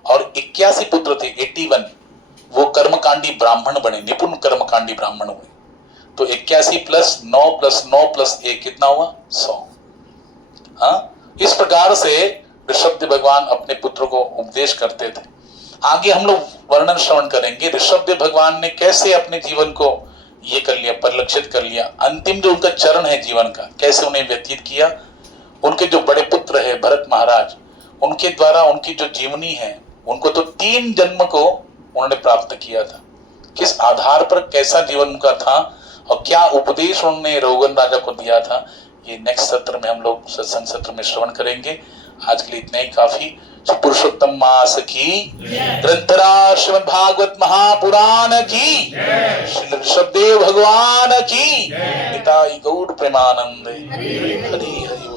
और 81 पुत्र थे, 81, वो कर्मकांडी ब्राह्मण बने, निपुण कर्मकांडी ब्राह्मण हुए। तो 81 + 9 + 9 + 1 कितना हुआ, 100। हाँ, इस प्रकार से ऋषभदेव भगवान अपने पुत्रों को उपदेश करते थे। आगे हम लोग वर्णन श्रवण करेंगे ऋषभदेव भगवान ने कैसे अपने जीवन को ये कर लिया, परिलक्षित कर लिया। अंतिम जो उनका चरण है जीवन का, कैसे उन्हें व्यतीत किया। उनके जो बड़े पुत्र है भरत महाराज, उनके द्वारा उनकी जो जीवनी है, उनको तो 3 जन्म को उन्होंने प्राप्त किया था। किस आधार पर कैसा जीवन उनका था और क्या उपदेश उन्होंने रघुगन राजा को दिया था, ये नेक्स्ट सत्र में हम लोग सत्संग सत्र में श्रवण करेंगे। आज के लिए इतना ही काफी। पुरुषोत्तम मास की, ग्रंथराज श्रीमद् भागवत महापुराण की, श्री ऋषभदेव भगवान की, निताई गौर प्रेमानंद। हरि हरि।